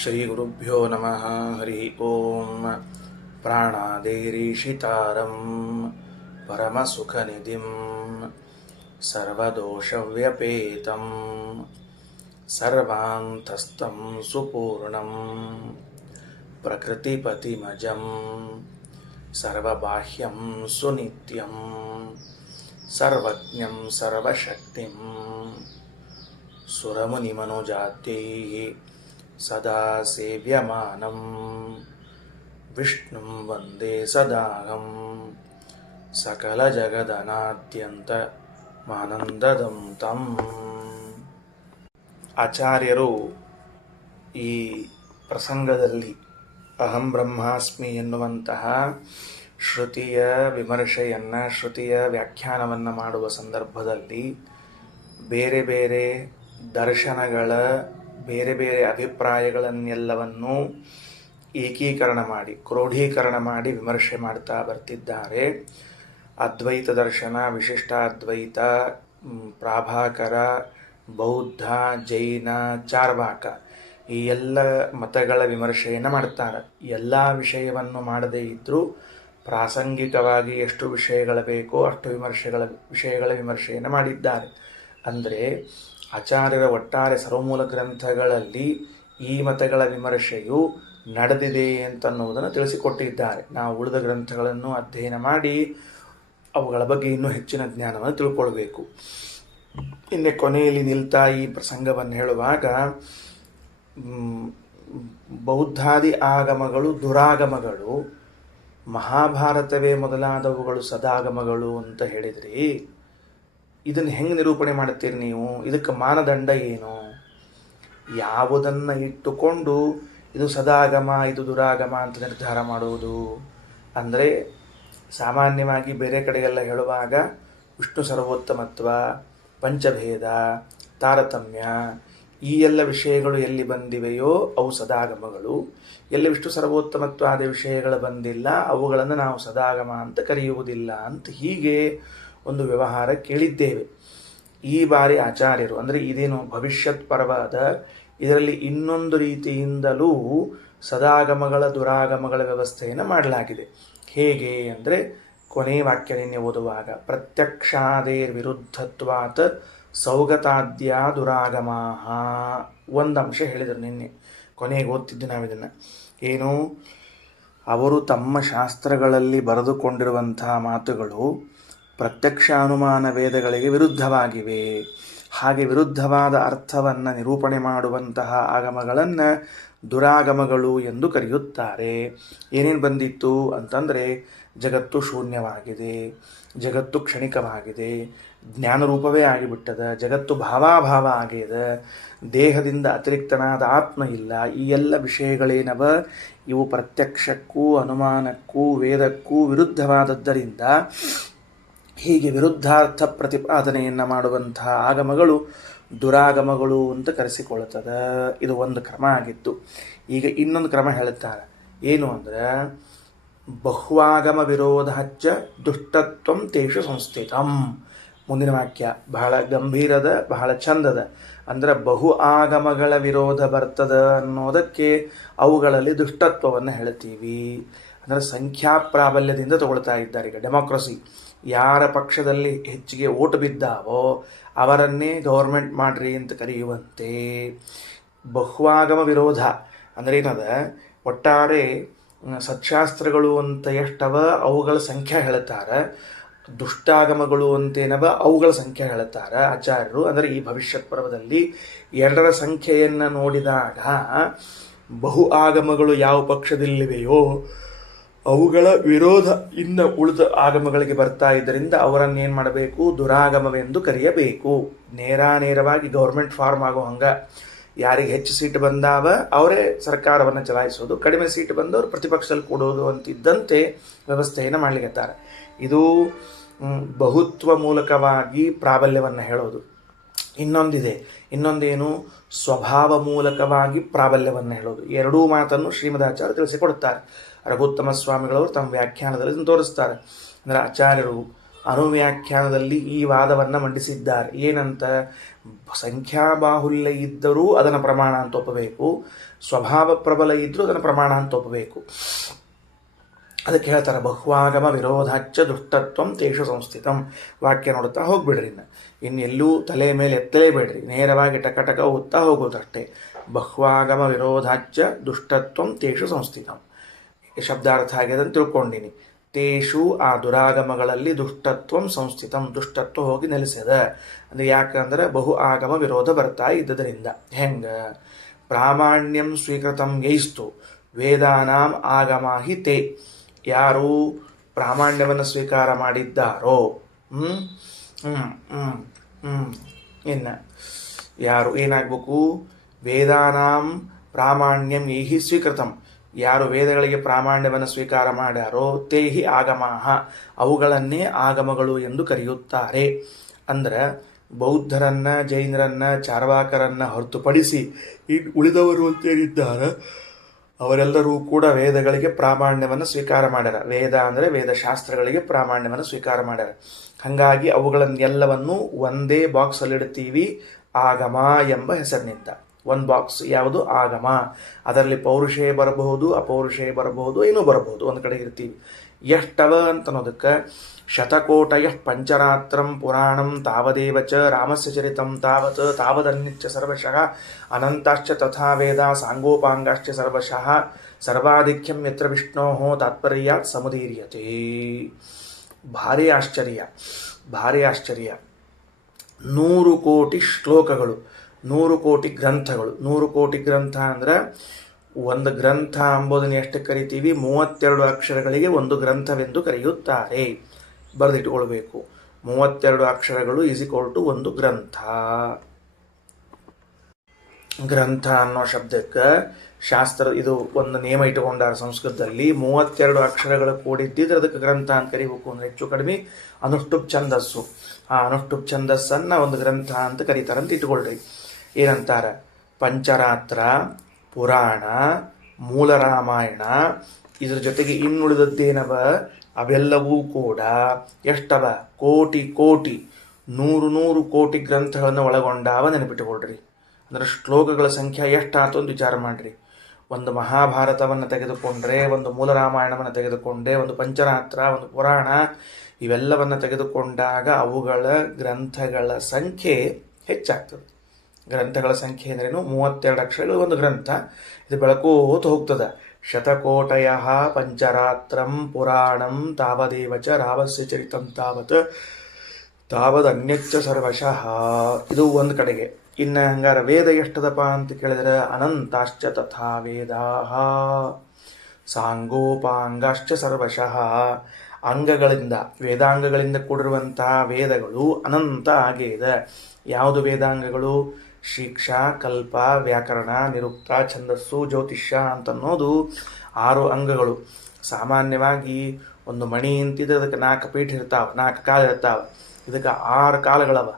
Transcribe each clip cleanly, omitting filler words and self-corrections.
ಶ್ರೀಗುರುಭ್ಯೋ ನಮಃ. ಹರಿ ಓಂ. ಪ್ರಾಣಾದೇರೀಶಿತಾರಂ ಪರಮಸುಖನಿಧಿಂ ಸರ್ವದೋಷವ್ಯಪೇತಂ ಸರ್ವಾಂತಸ್ಥಂ ಸುಪೂರ್ಣಂ ಪ್ರಕೃತಿಪತಿಮಜಂ ಸರ್ವಬಾಹ್ಯಂ ಸುನಿತ್ಯಂ ಸರ್ವಜ್ಞಂ ಸರ್ವಶಕ್ತಿಂ ಸುರಮುನಿಮನುಜಾತ್ಯೈಃ ಸದಾ ಸೇವ್ಯಮಾನಂ ವಿಷ್ಣುಂ ವಂದೇ ಸದಾಹಂ ಸಕಲಜಗದನಾದ್ಯಂತ ಮಾನಂದದಂ ತಂ. ಆಚಾರ್ಯರು ಈ ಪ್ರಸಂಗದಲ್ಲಿ ಅಹಂ ಬ್ರಹ್ಮಾಸ್ಮಿ ಎನ್ನುವಂತಹ ಶ್ರುತಿಯ ವಿಮರ್ಶೆಯನ್ನು, ಶ್ರುತಿಯ ವ್ಯಾಖ್ಯಾನವನ್ನು ಮಾಡುವ ಸಂದರ್ಭದಲ್ಲಿ ಬೇರೆ ಬೇರೆ ದರ್ಶನಗಳ ಬೇರೆ ಬೇರೆ ಅಭಿಪ್ರಾಯಗಳನ್ನೆಲ್ಲವನ್ನೂ ಏಕೀಕರಣ ಮಾಡಿ, ಕ್ರೋಢೀಕರಣ ಮಾಡಿ ವಿಮರ್ಶೆ ಮಾಡ್ತಾ ಬರ್ತಿದ್ದಾರೆ. ಅದ್ವೈತ ದರ್ಶನ, ವಿಶಿಷ್ಟಾದ್ವೈತ, ಪ್ರಾಭಾಕರ, ಬೌದ್ಧ, ಜೈನ, ಚಾರ್ವಾಕ ಈ ಎಲ್ಲ ಮತಗಳ ವಿಮರ್ಶೆಯನ್ನು ಮಾಡ್ತಾರೆ. ಎಲ್ಲ ವಿಷಯವನ್ನು ಮಾಡದೇ ಇದ್ದರೂ ಪ್ರಾಸಂಗಿಕವಾಗಿ ಎಷ್ಟು ವಿಷಯಗಳ ಬೇಕೋ ಅಷ್ಟು ವಿಷಯಗಳ ವಿಮರ್ಶೆಯನ್ನು ಮಾಡಿದ್ದಾರೆ. ಅಂದರೆ ಆಚಾರ್ಯರ ಒಟ್ಟಾರೆ ಸರ್ವಮೂಲ ಗ್ರಂಥಗಳಲ್ಲಿ ಈ ಮತಗಳ ವಿಮರ್ಶೆಯು ನಡೆದಿದೆ ಅಂತನ್ನುವುದನ್ನು ತಿಳಿಸಿಕೊಟ್ಟಿದ್ದಾರೆ. ನಾವು ಉಳಿದ ಗ್ರಂಥಗಳನ್ನು ಅಧ್ಯಯನ ಮಾಡಿ ಅವುಗಳ ಬಗ್ಗೆ ಇನ್ನೂ ಹೆಚ್ಚಿನ ಜ್ಞಾನವನ್ನು ತಿಳ್ಕೊಳ್ಬೇಕು. ಇನ್ನೇ ಕೊನೆಯಲ್ಲಿ ನಿಲ್ತಾ ಈ ಪ್ರಸಂಗವನ್ನು ಹೇಳುವಾಗ ಬೌದ್ಧಾದಿ ಆಗಮಗಳು ದುರಾಗಮಗಳು, ಮಹಾಭಾರತವೇ ಮೊದಲಾದವುಗಳು ಸದಾಗಮಗಳು ಅಂತ ಹೇಳಿದ್ರಿ. ಇದನ್ನು ಹೆಂಗೆ ನಿರೂಪಣೆ ಮಾಡುತ್ತೀರಿ ನೀವು? ಇದಕ್ಕೆ ಮಾನದಂಡ ಏನು? ಯಾವುದನ್ನು ಇಟ್ಟುಕೊಂಡು ಇದು ಸದಾಗಮ ಇದು ದುರಾಗಮ ಅಂತ ನಿರ್ಧಾರ ಮಾಡುವುದು? ಅಂದರೆ ಸಾಮಾನ್ಯವಾಗಿ ಬೇರೆ ಕಡೆಗೆಲ್ಲ ಹೇಳುವಾಗ ವಿಷ್ಣು ಸರ್ವೋತ್ತಮತ್ವ, ಪಂಚಭೇದ, ತಾರತಮ್ಯ ಈ ಎಲ್ಲ ವಿಷಯಗಳು ಎಲ್ಲಿ ಬಂದಿವೆಯೋ ಅವು ಸದಾಗಮಗಳು. ಎಲ್ಲಿ ವಿಷ್ಣು ಸರ್ವೋತ್ತಮತ್ವ ಆದ ವಿಷಯಗಳು ಬಂದಿಲ್ಲ ಅವುಗಳನ್ನು ನಾವು ಸದಾಗಮ ಅಂತ ಕರೆಯುವುದಿಲ್ಲ ಅಂತ ಹೀಗೆ ಒಂದು ವ್ಯವಹಾರ ಕೇಳಿದ್ದೇವೆ. ಈ ಬಾರಿ ಆಚಾರ್ಯರು ಅಂದರೆ ಇದೇನು ಭವಿಷ್ಯತ್ ಪರ್ವದ, ಇದರಲ್ಲಿ ಇನ್ನೊಂದು ರೀತಿಯಿಂದಲೂ ಸದಾಗಮಗಳ ದುರಾಗಮಗಳ ವ್ಯವಸ್ಥೆಯನ್ನು ಮಾಡಲಾಗಿದೆ. ಹೇಗೆ ಅಂದರೆ ಕೊನೆ ವಾಕ್ಯ ನಿನ್ನೆ ಓದುವಾಗ ಪ್ರತ್ಯಕ್ಷಾದೇರ್ ವಿರುದ್ಧತ್ವಾತ್ ಸೌಗತಾದ್ಯ ದುರಾಗಮಾಹ ಒಂದು ಅಂಶ ಹೇಳಿದರು ನಿನ್ನೆ. ಕೊನೆಗೆ ಓದ್ತಿದ್ದೆ ನಾವಿದನ್ನು. ಏನು? ಅವರು ತಮ್ಮ ಶಾಸ್ತ್ರಗಳಲ್ಲಿ ಬರೆದುಕೊಂಡಿರುವಂತಹ ಮಾತುಗಳು ಪ್ರತ್ಯಕ್ಷ ಅನುಮಾನ ವೇದಗಳಿಗೆ ವಿರುದ್ಧವಾಗಿವೆ. ಹಾಗೆ ವಿರುದ್ಧವಾದ ಅರ್ಥವನ್ನು ನಿರೂಪಣೆ ಮಾಡುವಂತಹ ಆಗಮಗಳನ್ನು ದುರಾಗಮಗಳು ಎಂದು ಕರೆಯುತ್ತಾರೆ. ಏನೇನು ಬಂದಿತ್ತು ಅಂತಂದರೆ ಜಗತ್ತು ಶೂನ್ಯವಾಗಿದೆ, ಜಗತ್ತು ಕ್ಷಣಿಕವಾಗಿದೆ, ಜ್ಞಾನರೂಪವೇ ಆಗಿಬಿಟ್ಟದ, ಜಗತ್ತು ಭಾವಾಭಾವ ಆಗ್ಯದ, ದೇಹದಿಂದ ಅತಿರಿಕ್ತನಾದ ಆತ್ಮ ಇಲ್ಲ. ಈ ಎಲ್ಲ ವಿಷಯಗಳೇನವ ಇವು ಪ್ರತ್ಯಕ್ಷಕ್ಕೂ ಅನುಮಾನಕ್ಕೂ ವೇದಕ್ಕೂ ವಿರುದ್ಧವಾದದ್ದರಿಂದ ಹೀಗೆ ವಿರುದ್ಧಾರ್ಥ ಪ್ರತಿಪಾದನೆಯನ್ನು ಮಾಡುವಂತಹ ಆಗಮಗಳು ದುರಾಗಮಗಳು ಅಂತ ಕರೆಸಿಕೊಳ್ಳುತ್ತದೆ. ಇದು ಒಂದು ಕ್ರಮ ಆಗಿತ್ತು. ಈಗ ಇನ್ನೊಂದು ಕ್ರಮ ಹೇಳುತ್ತಾರೆ. ಏನು ಅಂದರೆ ಬಹುವಾಗಮ ವಿರೋಧಚ್ಚ ದುಷ್ಟತ್ವಂ ತೇಷು ಸಂಸ್ಥಿತಂ. ಮುಂದಿನ ವಾಕ್ಯ ಬಹಳ ಗಂಭೀರದ, ಬಹಳ ಚಂದದ. ಅಂದರೆ ಬಹು ಆಗಮಗಳ ವಿರೋಧ ಬರ್ತದ ಅನ್ನೋದಕ್ಕೆ ಅವುಗಳಲ್ಲಿ ದುಷ್ಟತ್ವವನ್ನು ಹೇಳ್ತೀವಿ. ಅಂದರೆ ಸಂಖ್ಯಾ ಪ್ರಾಬಲ್ಯದಿಂದ ತಗೊಳ್ತಾ ಇದ್ದಾರೆ. ಈಗ ಡೆಮೋಕ್ರಸಿ, ಯಾರ ಪಕ್ಷದಲ್ಲಿ ಹೆಚ್ಚಿಗೆ ಓಟು ಬಿದ್ದಾವೋ ಅವರನ್ನೇ ಗೌರ್ಮೆಂಟ್ ಮಾಡ್ರಿ ಅಂತ ಕರೆಯುವಂತೆ ಬಹುವಾಗಮ ವಿರೋಧ ಅಂದರೆ ಏನದ, ಒಟ್ಟಾರೆ ಸತ್ಶಾಸ್ತ್ರಗಳು ಅಂತ ಎಷ್ಟವ ಅವುಗಳ ಸಂಖ್ಯೆ ಹೇಳ್ತಾರೆ, ದುಷ್ಟಾಗಮಗಳು ಅಂತೇನವ ಅವುಗಳ ಸಂಖ್ಯೆ ಹೇಳ್ತಾರೆ ಆಚಾರ್ಯರು. ಅಂದರೆ ಈ ಭವಿಷ್ಯತ್ ಪರ್ವದಲ್ಲಿ ಎರಡರ ಸಂಖ್ಯೆಯನ್ನು ನೋಡಿದಾಗ ಬಹು ಆಗಮಗಳು ಯಾವ ಪಕ್ಷದಲ್ಲಿವೆಯೋ ಅವುಗಳ ವಿರೋಧ ಇನ್ನು ಉಳಿದ ಆಗಮಗಳಿಗೆ ಬರ್ತಾ ಇದ್ದರಿಂದ ಅವರನ್ನೇನು ಮಾಡಬೇಕು? ದುರಾಗಮವೆಂದು ಕರೆಯಬೇಕು. ನೇರವಾಗಿ ಗೌರ್ಮೆಂಟ್ ಫಾರ್ಮ್ ಆಗೋ ಹಂಗೆ ಯಾರಿಗೆ ಹೆಚ್ಚು ಸೀಟ್ ಬಂದಾವ ಅವರೇ ಸರ್ಕಾರವನ್ನು ಚಲಾಯಿಸೋದು, ಕಡಿಮೆ ಸೀಟ್ ಬಂದವರು ಪ್ರತಿಪಕ್ಷದಲ್ಲಿ ಕೊಡೋದು ಅಂತಿದ್ದಂತೆ ವ್ಯವಸ್ಥೆಯನ್ನು ಮಾಡಲಿಕ್ಕತ್ತಾರೆ. ಇದು ಬಹುತ್ವ ಮೂಲಕವಾಗಿ ಪ್ರಾಬಲ್ಯವನ್ನು ಹೇಳೋದು. ಇನ್ನೊಂದೇನು ಸ್ವಭಾವ ಮೂಲಕವಾಗಿ ಪ್ರಾಬಲ್ಯವನ್ನು ಹೇಳೋದು. ಎರಡೂ ಮಾತನ್ನು ಶ್ರೀಮದಾಚಾರ್ಯ ತಿಳಿಸಿಕೊಡುತ್ತಾರೆ. ರಘುತ್ತಮ ಸ್ವಾಮಿಗಳವರು ತಮ್ಮ ವ್ಯಾಖ್ಯಾನದಲ್ಲಿ ತೋರಿಸ್ತಾರೆ. ಅಂದರೆ ಆಚಾರ್ಯರು ಅನುವ್ಯಾಖ್ಯಾನದಲ್ಲಿ ಈ ವಾದವನ್ನು ಮಂಡಿಸಿದ್ದಾರೆ. ಏನಂತ? ಸಂಖ್ಯಾಬಾಹುಲ್ಯ ಇದ್ದರೂ ಅದನ್ನು ಪ್ರಮಾಣ ಅಂತ ಒಪ್ಪಬೇಕು, ಸ್ವಭಾವ ಪ್ರಬಲ ಇದ್ದರೂ ಅದನ್ನು ಪ್ರಮಾಣ ಅಂತ ಒಪ್ಪಬೇಕು. ಅದಕ್ಕೆ ಹೇಳ್ತಾರೆ ಬಹ್ವಾಗಮ ವಿರೋಧಾಚ್ಚ ದುಷ್ಟತ್ವಂ ತೇಷು ಸಂಸ್ಥಿತಂ. ವಾಕ್ಯ ನೋಡುತ್ತಾ ಹೋಗ್ಬಿಡ್ರಿ. ಇನ್ನೆಲ್ಲೂ ತಲೆ ಮೇಲೆ ಎತ್ತಲೇಬೇಡ್ರಿ, ನೇರವಾಗಿ ಟಕಟಕ ಓದ್ತಾ ಹೋಗೋದಷ್ಟೇ. ಬಹ್ವಾಗಮ ವಿರೋಧಾಚ್ಚ ದುಷ್ಟತ್ವಂ ತೇಷು ಸಂಸ್ಥಿತಂ. ಶಬ್ದಾರ್ಥ ಆಗಿದೆ ಅಂತ ತಿಳ್ಕೊಂಡಿನಿ. ತೇಷು ಆ ದುರಾಗಮಗಳಲ್ಲಿ ದುಷ್ಟತ್ವಂ ಸಂಸ್ಥಿತಂ, ದುಷ್ಟತ್ವ ಹೋಗಿ ನೆಲೆಸದ. ಅಂದರೆ ಯಾಕಂದ್ರೆ ಬಹು ಆಗಮ ವಿರೋಧ ಬರ್ತಾ ಇದ್ದದರಿಂದ. ಹೆಂಗ? ಪ್ರಾಮಾಣ್ಯಂ ಸ್ವೀಕೃತಂ ಯೈಸ್ತು ವೇದಾನಾಂ ಆಗಮಾಹಿ ತೇ. ಯಾರು ಪ್ರಾಮಾಣ್ಯವನ್ನು ಸ್ವೀಕಾರ ಮಾಡಿದ್ದಾರೋ, ಇನ್ನು ಯಾರು ಏನಾಗಬೇಕು? ವೇದಾನಾಂ ಪ್ರಾಮಾಣ್ಯಂ ಯೈಹಿ ಸ್ವೀಕೃತಂ. ಯಾರು ವೇದಗಳಿಗೆ ಪ್ರಾಮಾಣ್ಯವನ್ನು ಸ್ವೀಕಾರ ಮಾಡ್ಯಾರೋ ತೇಹಿ ಆಗಮಾಹ, ಅವುಗಳನ್ನೇ ಆಗಮಗಳು ಎಂದು ಕರೆಯುತ್ತಾರೆ. ಅಂದ್ರೆ ಬೌದ್ಧರನ್ನ, ಜೈನರನ್ನ, ಚಾರ್ವಾಕರನ್ನ ಹೊರತುಪಡಿಸಿ ಉಳಿದವರು ಅಂತೇನಿದ್ದಾರೆ ಅವರೆಲ್ಲರೂ ಕೂಡ ವೇದಗಳಿಗೆ ಪ್ರಾಮಾಣ್ಯವನ್ನು ಸ್ವೀಕಾರ ಮಾಡ್ಯಾರ. ವೇದ ಅಂದರೆ ವೇದಶಾಸ್ತ್ರಗಳಿಗೆ ಪ್ರಾಮಾಣ್ಯವನ್ನು ಸ್ವೀಕಾರ ಮಾಡ್ಯಾರ. ಹಾಗಾಗಿ ಅವುಗಳನ್ನೆಲ್ಲವನ್ನು ಒಂದೇ ಬಾಕ್ಸಲ್ಲಿಡ್ತೀವಿ, ಆಗಮ ಎಂಬ ಹೆಸರಿನಿಂದ. ಒಂದು ಬಾಕ್ಸ್ ಯಾವುದು? ಆಗಮ. ಅದರಲ್ಲಿ ಪೌರುಷೇ ಬರಬಹುದು, ಅಪೌರುಷೇ ಬರಬಹುದು, ಏನೂ ಬರಬಹುದು, ಒಂದು ಕಡೆ ಇರ್ತೀವಿ. ಎಷ್ಟವ ಅಂತನ್ನೋದಕ್ಕೆ ಶತಕೋಟಯ ಪಂಚರಾತ್ರಂ ಪುರಾಣಂ ತಾವದೇವ ಚ ರಾಮಸ್ಯ ಚರಿತಂ ತಾವತ್ ತಾವದನ್ನಿಚ್ಚ ಸರ್ವಶಃ ಅನಂತಾಶ್ಚ ತಥಾ ವೇದ ಸಾಂಗೋಪಾಂಗಾಶ್ಚ ಸರ್ವಶಃ ಸರ್ವಾಧಿಕ್ಯಂ ಯತ್ರ ವಿಷ್ಣೋಃ ತಾತ್ಪರ್ಯಾತ್ ಸಮುದೀರ್ಯತೆ. ಭಾರಿ ಆಶ್ಚರ್ಯ, ಭಾರಿ ಆಶ್ಚರ್ಯ. 100 ಕೋಟಿ ಶ್ಲೋಕಗಳು, 100 ಕೋಟಿ ಗ್ರಂಥಗಳು. 100 ಕೋಟಿ ಗ್ರಂಥ ಅಂದ್ರೆ ಒಂದು ಗ್ರಂಥ ಎಂಬುದನ್ನು ಎಷ್ಟು ಕರಿತೀವಿ? 32 ಅಕ್ಷರಗಳಿಗೆ ಒಂದು ಗ್ರಂಥವೆಂದು ಕರೆಯುತ್ತಾರೆ. ಬರೆದಿಟ್ಟುಕೊಳ್ಬೇಕು. 32 ಅಕ್ಷರಗಳು = ಒಂದು ಗ್ರಂಥ. ಗ್ರಂಥ ಅನ್ನೋ ಶಬ್ದಕ್ಕೆ ಶಾಸ್ತ್ರ ಇದು ಒಂದು ನಿಯಮ ಇಟ್ಟುಕೊಂಡಾರ ಸಂಸ್ಕೃತದಲ್ಲಿ. 32 ಅಕ್ಷರಗಳು ಕೂಡಿದ್ದಿದ್ರೆ ಅದಕ್ಕೆ ಗ್ರಂಥ ಅಂತ ಕರಿಬೇಕು. ಅಂದ್ರೆ ಹೆಚ್ಚು ಕಡಿಮೆ ಅನುಷ್ಠುಪ್ ಛಂದಸ್ಸು. ಆ ಅನುಷ್ಠುಪ್ ಛಂದಸ್ಸನ್ನ ಒಂದು ಗ್ರಂಥ ಅಂತ ಕರೀತಾರಂತ ಇಟ್ಕೊಳ್ರಿ. ಏನಂತಾರ? ಪಂಚರಾತ್ರ, ಪುರಾಣ, ಮೂಲ ರಾಮಾಯಣ, ಇದ್ರ ಜೊತೆಗೆ ಇನ್ನುಳಿದದ್ದೇನವ ಅವೆಲ್ಲವೂ ಕೂಡ ಎಷ್ಟವ? ಕೋಟಿ ಕೋಟಿ, 100 ಕೋಟಿ ಗ್ರಂಥಗಳನ್ನು ಒಳಗೊಂಡಾವ. ನೆನಪಿಟ್ಟುಕೊಳ್ರಿ. ಅಂದ್ರೆ ಶ್ಲೋಕಗಳ ಸಂಖ್ಯೆ ಎಷ್ಟಾಯ್ತು ಅಂತ ವಿಚಾರ ಮಾಡ್ರಿ. ಒಂದು ಮಹಾಭಾರತವನ್ನು ತೆಗೆದುಕೊಂಡ್ರೆ, ಒಂದು ಮೂಲ ರಾಮಾಯಣವನ್ನು ತೆಗೆದುಕೊಂಡ್ರೆ, ಒಂದು ಪಂಚರಾತ್ರ, ಒಂದು ಪುರಾಣ, ಇವೆಲ್ಲವನ್ನು ತೆಗೆದುಕೊಂಡಾಗ ಅವುಗಳ ಗ್ರಂಥಗಳ ಸಂಖ್ಯೆ ಹೆಚ್ಚಾಗ್ತದೆ. ಗ್ರಂಥಗಳ ಸಂಖ್ಯೆ ಅಂದ್ರೇನು? 32 ಅಕ್ಷರಗಳು ಒಂದು ಗ್ರಂಥ. ಇದು ಬೆಳಕೋತ ಹೋಗ್ತದೆ. ಶತಕೋಟಯ ಪಂಚರಾತ್ರಂ ಪುರಾಣಂ ತಾವದೇವ ಚ ರಾಮಸ್ಯ ಚರಿತಂ ತಾವತ್ ತಾವದನ್ಯಚ್ಚ ಸರ್ವಶಃ. ಇದು ಒಂದು ಕಡೆಗೆ. ಇನ್ನು ಹಂಗಾರ ವೇದ ಎಷ್ಟದಪ್ಪ ಅಂತ ಕೇಳಿದ್ರೆ ಅನಂತಾಶ್ಚ ತಥಾ ವೇದಾಃ ಸಾಂಗೋಪಾಂಗಾಶ್ಚ ಸರ್ವಶಃ. ಅಂಗಗಳಿಂದ, ವೇದಾಂಗಗಳಿಂದ ಕೂಡಿರುವಂತಹ ವೇದಗಳು ಅನಂತ ಆಗಿದೆ. ಯಾವುದು ವೇದಾಂಗಗಳು? ಶಿಕ್ಷಾ, ಕಲ್ಪ, ವ್ಯಾಕರಣ, ನಿರುಕ್ತ, ಛಂದಸ್ಸು, ಜ್ಯೋತಿಷ್ಯ ಅಂತನ್ನೋದು 6 ಅಂಗಗಳು. ಸಾಮಾನ್ಯವಾಗಿ ಒಂದು ಮಣಿ ಅಂತಿದ್ರೆ ಅದಕ್ಕೆ 4 ಪೀಠ ಇರ್ತಾವೆ, 4 ಕಾಲು ಇರ್ತಾವೆ. ಇದಕ್ಕೆ 6 ಕಾಲುಗಳವ.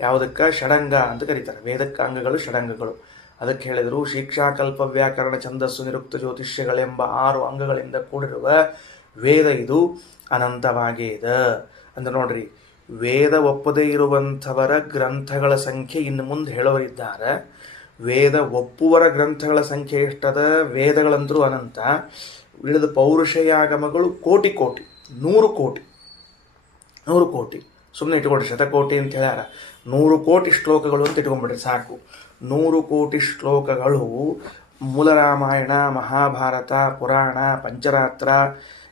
ಯಾವುದಕ್ಕೆ? ಷಡಂಗ ಅಂತ ಕರೀತಾರೆ. ವೇದಕ್ಕೆ ಅಂಗಗಳು ಷಡಂಗಗಳು. ಅದಕ್ಕೆ ಹೇಳಿದರು ಶಿಕ್ಷಾ, ಕಲ್ಪ, ವ್ಯಾಕರಣ, ಛಂದಸ್ಸು, ನಿರುಕ್ತ, ಜ್ಯೋತಿಷ್ಯಗಳೆಂಬ 6 ಅಂಗಗಳಿಂದ ಕೂಡಿರುವ ವೇದ ಇದು ಅನಂತವಾಗೇ ಇದೆ. ಅಂದ್ರೆ ನೋಡ್ರಿ, ವೇದ ಒಪ್ಪದೇ ಇರುವಂಥವರ ಗ್ರಂಥಗಳ ಸಂಖ್ಯೆ ಇನ್ನು ಮುಂದೆ ಹೇಳೋರಿದ್ದಾರೆ. ವೇದ ಒಪ್ಪುವರ ಗ್ರಂಥಗಳ ಸಂಖ್ಯೆ ಎಷ್ಟದ? ವೇದಗಳಂದ್ರೂ ಅನಂತ. ಉಳಿದ ಪೌರುಷಯಾಗಮಗಳು ಕೋಟಿ ಕೋಟಿ, 100 ಕೋಟಿ, 100 ಕೋಟಿ. ಸುಮ್ಮನೆ ಇಟ್ಕೊಳ್ರಿ, ಶತಕೋಟಿ ಅಂತ ಹೇಳ್ಯಾರ. 100 ಕೋಟಿ ಶ್ಲೋಕಗಳು ಅಂತ ಇಟ್ಕೊಂಡ್ಬಿಡ್ರಿ ಸಾಕು. 100 ಕೋಟಿ ಶ್ಲೋಕಗಳು ಮೂಲ ರಾಮಾಯಣ, ಮಹಾಭಾರತ, ಪುರಾಣ, ಪಂಚರಾತ್ರ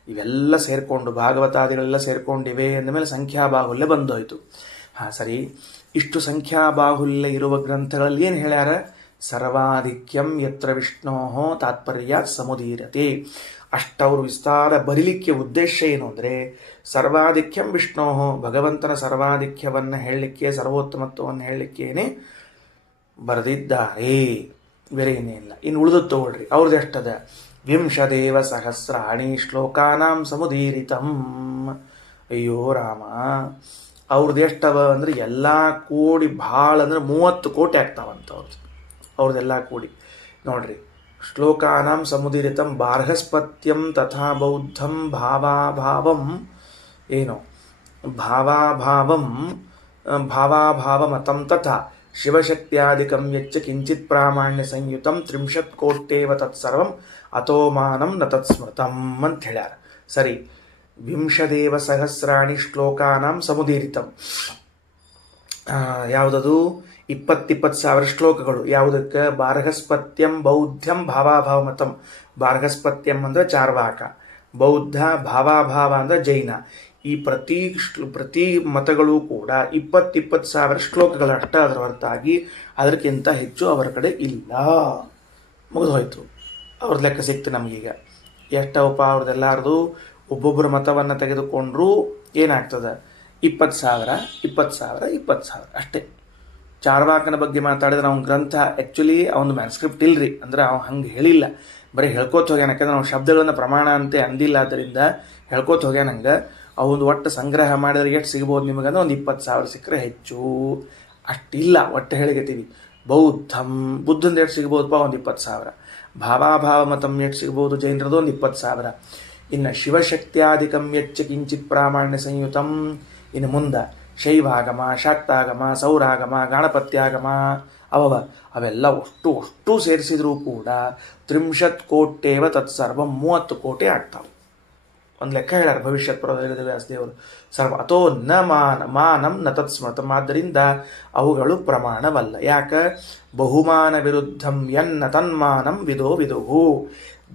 ಇವೆಲ್ಲ ಸೇರಿಕೊಂಡು, ಭಾಗವತಾದಿಗಳೆಲ್ಲ ಸೇರಿಕೊಂಡಿವೆ ಅಂದಮೇಲೆ ಸಂಖ್ಯಾಬಾಹುಲ್ಯ ಬಂದೋಯ್ತು. ಹಾಂ ಸರಿ, ಇಷ್ಟು ಸಂಖ್ಯಾಬಾಹುಲ್ಯ ಇರುವ ಗ್ರಂಥಗಳಲ್ಲಿ ಏನು ಹೇಳ್ಯಾರ? ಸರ್ವಾಧಿಕ್ಯಂ ಯತ್ರ ವಿಷ್ಣೋಃ ತಾತ್ಪರ್ಯಾತ್ ಸಮುದೀರ್ಯತೆ. ಅಷ್ಟವರು ವಿಸ್ತಾರ ಬರೀಲಿಕ್ಕೆ ಉದ್ದೇಶ ಏನು ಅಂದರೆ ಸರ್ವಾಧಿಕ್ಯಂ ವಿಷ್ಣೋಃ, ಭಗವಂತನ ಸರ್ವಾಧಿಕ್ಯವನ್ನು ಹೇಳಲಿಕ್ಕೆ, ಸರ್ವೋತ್ತಮತ್ವವನ್ನು ಹೇಳಲಿಕ್ಕೇನೆ ಬರೆದಿದ್ದಾರೆ. ಬೇರೆ ಏನಿಲ್ಲ. ಇನ್ನು ಉಳಿದು ತಗೊಳ್ರಿ, ಅವ್ರದ್ದು ಎಷ್ಟದ? 20 ಸಹಸ್ರಾಣಿ ಶ್ಲೋಕಾನಾಂ ಸಮುದೀರಿತಂ. ಅಯ್ಯೋ ರಾಮ, ಅವ್ರದ್ದು ಎಷ್ಟವ ಅಂದರೆ ಎಲ್ಲ ಕೂಡಿ ಭಾಳ ಅಂದ್ರೆ 30 ಕೋಟಿ ಆಗ್ತಾವಂತ ಅವ್ರದ್ದೆಲ್ಲ ಕೂಡಿ. ನೋಡ್ರಿ, ಶ್ಲೋಕಾನಾಂ ಸಮುದೀರಿತಂ ಬಾರ್ಹಸ್ಪತ್ಯಂ ತಥಾ ಬೌದ್ಧಂ ಭಾವಾಭಾವಂ ಏನು ಭಾವಾಭಾವಂ ಭಾವಾಭಾವಮತಂ ತಥಾ ಶಿವಶಕ್ತ್ಯಾದಿಕಂ ಯಚ್ಚ ಕಿಂಚಿತ್ ಪ್ರಾಮಾಣ್ಯ ಸಂಯುತಂ 30 ಕೋಟ್ಯೇವ ತತ್ಸರ್ವಂ ಅಥೋಮಾನಂ ನ ತತ್ಸ್ಮೃತಂ ಅಂತ ಹೇಳ್ಯಾರ. ಸರಿ, ವಿಂಶದೇವ ಸಹಸ್ರಾಣಿ ಶ್ಲೋಕಾನಾಂ ಸಮುದೀರಿತಂ. ಯಾವುದದು? 20,000 ಶ್ಲೋಕಗಳು. ಯಾವುದಕ್ಕೆ? ಬಾರ್ಹಸ್ಪತ್ಯಂ ಬೌದ್ಧಂ ಭಾವಾಭಾವಮತಂ. ಬಾರ್ಹಸ್ಪತ್ಯಂ ಅಂದ್ರೆ ಚಾರ್ವಾಕ, ಬೌದ್ಧ, ಭಾವಾಭಾವ ಅಂದ್ರೆ ಜೈನ. ಈ ಪ್ರತಿ ಮತಗಳು ಕೂಡ 20,000 ಶ್ಲೋಕಗಳಷ್ಟ. ಅದರ ಹೊರತಾಗಿ ಅದಕ್ಕಿಂತ ಹೆಚ್ಚು ಅವರ ಕಡೆ ಇಲ್ಲ. ಮುಗಿದು ಹೋಯ್ತು. ಅವ್ರದ್ದು ಲೆಕ್ಕ ಸಿಕ್ತು ನಮಗೀಗ. ಎಷ್ಟವಪ್ಪ ಅವ್ರದ್ದೆಲ್ಲಾರ್ದು? ಒಬ್ಬೊಬ್ಬರ ಮತವನ್ನು ತೆಗೆದುಕೊಂಡ್ರೂ ಏನಾಗ್ತದೆ? 20,000 ಅಷ್ಟೇ. ಚಾರ್ವಾಕನ ಬಗ್ಗೆ ಮಾತಾಡಿದ್ರೆ ಅವನ ಗ್ರಂಥ ಆ್ಯಕ್ಚುಲಿ ಅವನ ಮ್ಯಾನ್ಸ್ಕ್ರಿಪ್ಟ್ ಇಲ್ರಿ, ಅಂದ್ರೆ ಅವ್ನು ಹಂಗೆ ಹೇಳಿಲ್ಲ, ಬರೀ ಹೇಳ್ಕೋತ ಹೋಗ್ಯಾನ. ಯಾಕಂದ್ರೆ ನಾವು ಶಬ್ದಗಳನ್ನು ಪ್ರಮಾಣ ಅಂತೆ ಅಂದಿಲ್ಲ, ಆದ್ದರಿಂದ ಹೇಳ್ಕೋತ ಹೋಗ್ಯಾನಂಗೆ. ಅವನು ಒಟ್ಟು ಸಂಗ್ರಹ ಮಾಡಿದ್ರೆ ಎಷ್ಟು ಸಿಗ್ಬೋದು ನಿಮಗಂದ್ರೆ ಒಂದು 20,000 ಸಿಕ್ಕರೆ ಹೆಚ್ಚು. ಅಷ್ಟಿಲ್ಲ, ಒಟ್ಟು ಹೇಳಿಗತ್ತೀವಿ. ಬೌದ್ಧಂ, ಬುದ್ಧಂದು ಎಷ್ಟು ಸಿಗ್ಬೋದಪ್ಪ? ಒಂದು 20,000. ಭಾವಾಭಾವ ಮತಂ ಎಷ್ಟು ಸಿಗ್ಬೋದು? ಜೈನರದು ಒಂದು 20,000. ಇನ್ನು ಶಿವಶಕ್ತ್ಯಾದಿಕಂ ಯಚ್ಚ ಕಿಂಚಿತ್ ಪ್ರಾಮಾಣ್ಯ ಸಂಯುತಂ. ಇನ್ನು ಮುಂದೆ ಶೈವಾಗಮ, ಶಾಕ್ತಾಗಮ, ಸೌರಾಗಮ, ಗಾಣಪತ್ಯಾಗಮ ಅವೆಲ್ಲ ಅಷ್ಟು ಸೇರಿಸಿದ್ರೂ ಕೂಡ 30 ಕೋಟ್ಯೇವ ತತ್ಸರ್ವ 30 ಕೋಟಿ ಆಗ್ತಾವೆ. ಒಂದು ಲೆಕ್ಕ ಹೇಳ್ಯಾರ ಭವಿಷ್ಯತ್ ಪುರದ ವ್ಯಾಸದೇವರು. ಸರ್ವ ಅಥೋ ನ ಮಾನಂ ನ ತತ್ಸ್ಮೃತಂ. ಆದ್ದರಿಂದ ಅವುಗಳು ಪ್ರಮಾಣವಲ್ಲ. ಯಾಕೆ? ಬಹುಮಾನ ವಿರುದ್ಧಂ ಎನ್ನ ತನ್ಮಾನಂ ವಿದೋ ವಿದುಹು.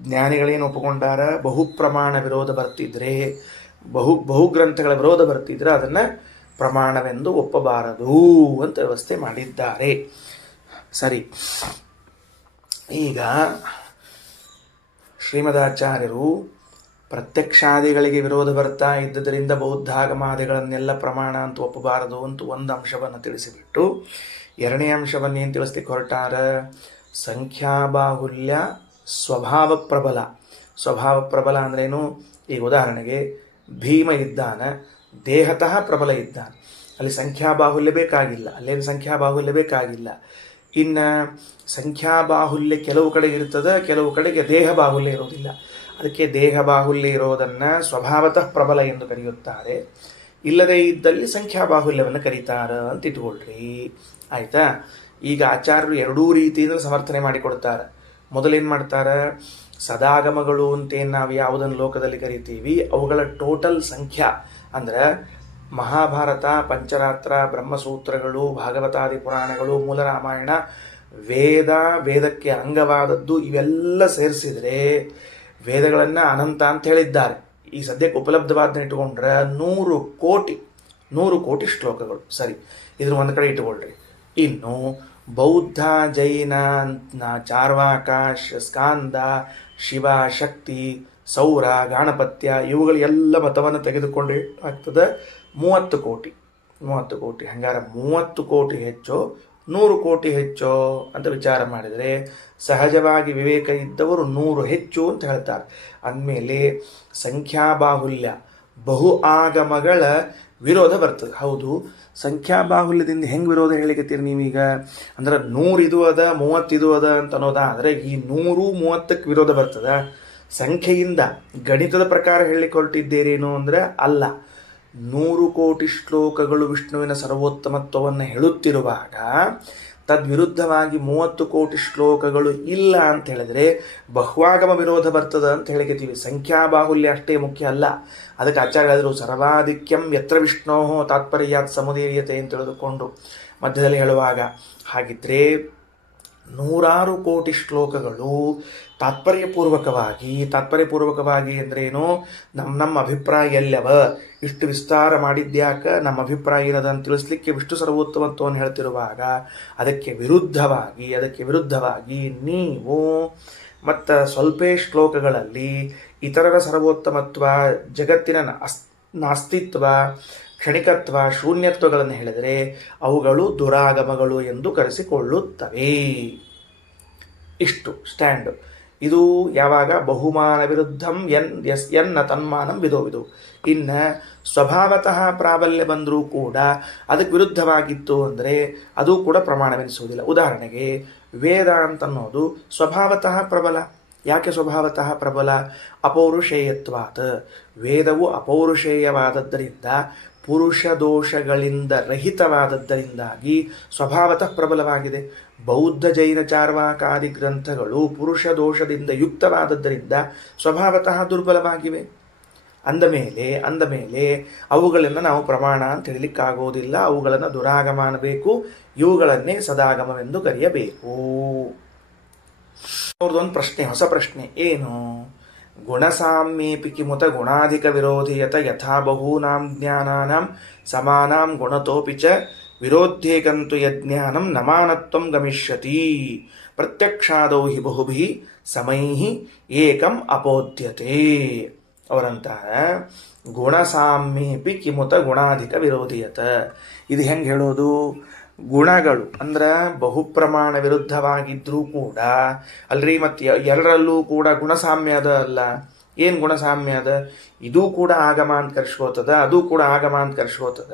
ಜ್ಞಾನಿಗಳೇನು ಒಪ್ಪಿಕೊಂಡಾರ? ಬಹುಪ್ರಮಾಣ ವಿರೋಧ ಬರ್ತಿದ್ರೆ, ಬಹುಗ್ರಂಥಗಳ ವಿರೋಧ ಬರ್ತಿದ್ರೆ ಅದನ್ನು ಪ್ರಮಾಣವೆಂದು ಒಪ್ಪಬಾರದು ಅಂತ ವ್ಯವಸ್ಥೆ ಮಾಡಿದ್ದಾರೆ. ಸರಿ, ಈಗ ಶ್ರೀಮದಾಚಾರ್ಯರು ಪ್ರತ್ಯಕ್ಷಾದಿಗಳಿಗೆ ವಿರೋಧ ಬರ್ತಾ ಇದ್ದುದರಿಂದ ಬೌದ್ಧಾಗಮಾದಿಗಳನ್ನೆಲ್ಲ ಪ್ರಮಾಣ ಅಂತ ಒಪ್ಪಬಾರದು ಅಂತ ಒಂದು ಅಂಶವನ್ನು ತಿಳಿಸಿಬಿಟ್ಟು, ಎರಡನೇ ಅಂಶವನ್ನು ಏನು ತಿಳಿಸ್ಲಿಕ್ಕೆ ಹೊರಟಾರ? ಸಂಖ್ಯಾಬಾಹುಲ್ಯ ಸ್ವಭಾವ ಪ್ರಬಲ. ಸ್ವಭಾವ ಪ್ರಬಲ ಅಂದ್ರೇನು? ಈಗ ಉದಾಹರಣೆಗೆ ಭೀಮ ಇದ್ದಾನೆ, ದೇಹತಃ ಪ್ರಬಲ ಇದ್ದಾನೆ, ಅಲ್ಲಿ ಸಂಖ್ಯಾಬಾಹುಲ್ಯ ಬೇಕಾಗಿಲ್ಲ. ಅಲ್ಲೇನು ಸಂಖ್ಯಾಬಾಹುಲ್ಯ ಬೇಕಾಗಿಲ್ಲ. ಇನ್ನು ಸಂಖ್ಯಾಬಾಹುಲ್ಯ ಕೆಲವು ಕಡೆ ಇರ್ತದೆ, ಕೆಲವು ಕಡೆಗೆ ದೇಹ ಬಾಹುಲ್ಯ ಇರೋದಿಲ್ಲ. ಅದಕ್ಕೆ ದೇಹ ಬಾಹುಲ್ಯ ಇರೋದನ್ನು ಸ್ವಭಾವತಃ ಪ್ರಬಲ ಎಂದು ಕರೆಯುತ್ತಾರೆ. ಇಲ್ಲದೇ ಇದ್ದಲ್ಲಿ ಸಂಖ್ಯಾಬಾಹುಲ್ಯವನ್ನು ಕರೀತಾರೆ ಅಂತ ಇಟ್ಕೊಳ್ರಿ. ಆಯಿತಾ? ಈಗ ಆಚಾರ್ಯರು ಎರಡೂ ರೀತಿಯಿಂದ ಸಮರ್ಥನೆ ಮಾಡಿಕೊಡ್ತಾರೆ. ಮೊದಲೇನು ಮಾಡ್ತಾರೆ? ಸದಾಗಮಗಳು ಅಂತೇನು ನಾವು ಯಾವುದನ್ನು ಲೋಕದಲ್ಲಿ ಕರಿತೀವಿ ಅವುಗಳ ಟೋಟಲ್ ಸಂಖ್ಯಾ ಅಂದರೆ ಮಹಾಭಾರತ, ಪಂಚರಾತ್ರ, ಬ್ರಹ್ಮಸೂತ್ರಗಳು, ಭಾಗವತಾದಿ ಪುರಾಣಗಳು, ಮೂಲ ರಾಮಾಯಣ, ವೇದಕ್ಕೆ ಅಂಗವಾದದ್ದು ಇವೆಲ್ಲ ಸೇರಿಸಿದರೆ ವೇದಗಳನ್ನು ಅನಂತ ಅಂತ ಹೇಳಿದ್ದಾರೆ. ಈ ಸದ್ಯಕ್ಕೆ ಉಪಲಬ್ಧವಾದನ್ನ ಇಟ್ಟುಕೊಂಡ್ರೆ 100 ಕೋಟಿ ಶ್ಲೋಕಗಳು. ಸರಿ, ಇದ್ರ ಒಂದು ಕಡೆ ಇಟ್ಟುಕೊಳ್ರಿ. ಇನ್ನು ಬೌದ್ಧ, ಜೈನ, ಚಾರ್ವಾಕ, ಸ್ಕಾಂದ, ಶಿವ, ಶಕ್ತಿ, ಸೌರ, ಗಾಣಪತ್ಯ ಇವುಗಳೆಲ್ಲ ಮತವನ್ನು ತೆಗೆದುಕೊಂಡು ಆಗ್ತದೆ 30 ಕೋಟಿ. ಹಂಗಾರೆ 30 ಕೋಟಿ ಹೆಚ್ಚೋ 100 ಕೋಟಿ ಹೆಚ್ಚೋ ಅಂತ ವಿಚಾರ ಮಾಡಿದರೆ ಸಹಜವಾಗಿ ವಿವೇಕ ಇದ್ದವರು 100 ಹೆಚ್ಚು ಅಂತ ಹೇಳ್ತಾರೆ. ಅಂದಮೇಲೆ ಸಂಖ್ಯಾಬಾಹುಲ್ಯ ಬಹು ಆಗಮಗಳ ವಿರೋಧ ಬರ್ತದೆ. ಹೌದು, ಸಂಖ್ಯಾಬಾಹುಲ್ಯದಿಂದ ಹೆಂಗೆ ವಿರೋಧ ಹೇಳಿಕತ್ತೀರಿ ನೀವೀಗ? ಅಂದ್ರೆ 100 ಇದು ಅದ, 30 ಇದು ಅದ ಅಂತ ಅನ್ನೋದಾದರೆ ಈ 100, 30ಕ್ಕೆ ವಿರೋಧ ಬರ್ತದೆ. ಸಂಖ್ಯೆಯಿಂದ ಗಣಿತದ ಪ್ರಕಾರ ಹೇಳಲಿಕ್ಕೆ ಹೊರಟಿದ್ದೀರೇನು ಅಂದರೆ ಅಲ್ಲ. 100 ಕೋಟಿ ಶ್ಲೋಕಗಳು ವಿಷ್ಣುವಿನ ಸರ್ವೋತ್ತಮತ್ವವನ್ನು ಹೇಳುತ್ತಿರುವಾಗ ತದ್ವಿರುದ್ಧವಾಗಿ 30 ಕೋಟಿ ಶ್ಲೋಕಗಳು ಇಲ್ಲ ಅಂತ ಹೇಳಿದ್ರೆ ಬಹ್ವಾಗಮ ವಿರೋಧ ಬರ್ತದೆ ಅಂತ ಹೇಳಿಕತ್ತೀವಿ. ಸಂಖ್ಯಾಬಾಹುಲ್ಯ ಅಷ್ಟೇ ಮುಖ್ಯ ಅಲ್ಲ. ಅದಕ್ಕೆ ಆಚಾರ್ಯ ಹೇಳಿದ್ರು ಸರ್ವಾಧಿಕ್ಯಂ ಯತ್ರ ವಿಷ್ಣೋ ತಾತ್ಪರ್ಯಾತ್ ಸಮುದೀರ್ಯತೆ ಅಂತ ತಿಳಿದುಕೊಂಡು ಮಧ್ಯದಲ್ಲಿ ಹೇಳುವಾಗ, ಹಾಗಿದ್ರೆ 100 ಕೋಟಿ ಶ್ಲೋಕಗಳು ತಾತ್ಪರ್ಯಪೂರ್ವಕವಾಗಿ ಅಂದ್ರೇನು? ನಮ್ಮ ಅಭಿಪ್ರಾಯ ಎಲ್ಲವ ಇಷ್ಟು ವಿಸ್ತಾರ ಮಾಡಿದ್ಯಾಕ ನಮ್ಮ ಅಭಿಪ್ರಾಯ ಏನದ ಅಂತ ತಿಳಿಸ್ಲಿಕ್ಕೆ ವಿಷ್ಣು ಸರ್ವೋತ್ತಮತ್ವವನ್ನು ಹೇಳ್ತಿರುವಾಗ ಅದಕ್ಕೆ ವಿರುದ್ಧವಾಗಿ ನೀವು ಮತ್ತು ಸ್ವಲ್ಪ ಶ್ಲೋಕಗಳಲ್ಲಿ ಇತರರ ಸರ್ವೋತ್ತಮತ್ವ, ಜಗತ್ತಿನ ನಾಸ್ತಿತ್ವ, ಕ್ಷಣಿಕತ್ವ, ಶೂನ್ಯತ್ವಗಳನ್ನು ಹೇಳಿದರೆ ಅವುಗಳು ದುರಾಗಮಗಳು ಎಂದು ಕರೆಸಿಕೊಳ್ಳುತ್ತವೆ. ಇಷ್ಟು ಸ್ಟ್ಯಾಂಡ್. ಇದು ಯಾವಾಗ? ಬಹುಮಾನ ವಿರುದ್ಧಂ ಎನ್ನ ತನ್ಮಾನಂ ವಿಧೋ. ಇನ್ನು ಸ್ವಭಾವತಃ ಪ್ರಾಬಲ್ಯ ಬಂದರೂ ಕೂಡ ಅದಕ್ಕೆ ವಿರುದ್ಧವಾಗಿತ್ತು ಅಂದರೆ ಅದು ಕೂಡ ಪ್ರಮಾಣವೆನಿಸುವುದಿಲ್ಲ. ಉದಾಹರಣೆಗೆ ವೇದ ಅಂತನ್ನೋದು ಸ್ವಭಾವತಃ ಪ್ರಬಲ. ಯಾಕೆ ಸ್ವಭಾವತಃ ಪ್ರಬಲ? ಅಪೌರುಷೇಯತ್ವಾತ್. ವೇದವು ಅಪೌರುಷೇಯವಾದದ್ದರಿಂದ ಪುರುಷ ದೋಷಗಳಿಂದ ರಹಿತವಾದದ್ದರಿಂದಾಗಿ ಸ್ವಭಾವತಃ ಪ್ರಬಲವಾಗಿದೆ. ಬೌದ್ಧ ಜೈನ ಚಾರ್ವಾಕಾದಿ ಗ್ರಂಥಗಳು ಪುರುಷ ದೋಷದಿಂದ ಯುಕ್ತವಾದದ್ದರಿಂದ ಸ್ವಭಾವತಃ ದುರ್ಬಲವಾಗಿವೆ. ಅಂದ ಮೇಲೆ ಅವುಗಳನ್ನು ನಾವು ಪ್ರಮಾಣ ಅಂತ ಹೇಳಲಿಕ್ಕಾಗೋದಿಲ್ಲ. ಅವುಗಳನ್ನು ದುರಾಗಮ ಅನ್ನಬೇಕು. ಇವುಗಳನ್ನೇ ಸದಾಗಮವೆಂದು ಕರೆಯಬೇಕು. ಅವ್ರದ್ದೊಂದು ಪ್ರಶ್ನೆ, ಹೊಸ ಪ್ರಶ್ನೆ. ಏನು? ಗುಣಸಾಮ್ಯೇಪಿ ಕಿಮುತ ಗುಣಾಧಿಕ ವಿರೋಧಿಯತ ಯಥಾ ಬಹೂನಾಂ ಜ್ಞಾನಾನಾಂ ಸಮಾನಾಂ ಗುಣತೋಪಿ ಚ ವಿರೋಧ್ಯೇಕಂತು ಯಜ್ಞಾನಂ ನಮಾನತ್ವಂ ಗಮಿಷ್ಯತಿ ಪ್ರತ್ಯಕ್ಷಾದೌ ಹಿ ಬಹುಭಿ ಸಮೈಹಿ ಏಕಂ ಅಪೋದ್ಯತೆ. ಅವರಂತಾರೆ ಗುಣಸಾಮ್ಯೇಪಿ ಕಿಮುತ ಗುಣಾಧಿಕ ವಿರೋಧಿಯತ. ಇದು ಹೆಂಗೆ ಹೇಳೋದು? ಗುಣಗಳು ಅಂದ್ರೆ ಬಹುಪ್ರಮಾಣ ವಿರುದ್ಧವಾಗಿದ್ರೂ ಕೂಡ ಅಲ್ರಿ, ಮತ್ತೆ ಎಲ್ಲರಲ್ಲೂ ಕೂಡ ಗುಣಸಾಮ್ಯ ಅದ ಅಲ್ಲ. ಏನು ಗುಣಸಾಮ್ಯ ಅದ? ಇದೂ ಕೂಡ ಆಗಮ ಅಂತ ಕರ್ಸ್ಕೋತದ, ಅದು ಕೂಡ ಆಗಮ ಅಂತ ಕರ್ಸ್ಕೋತದ.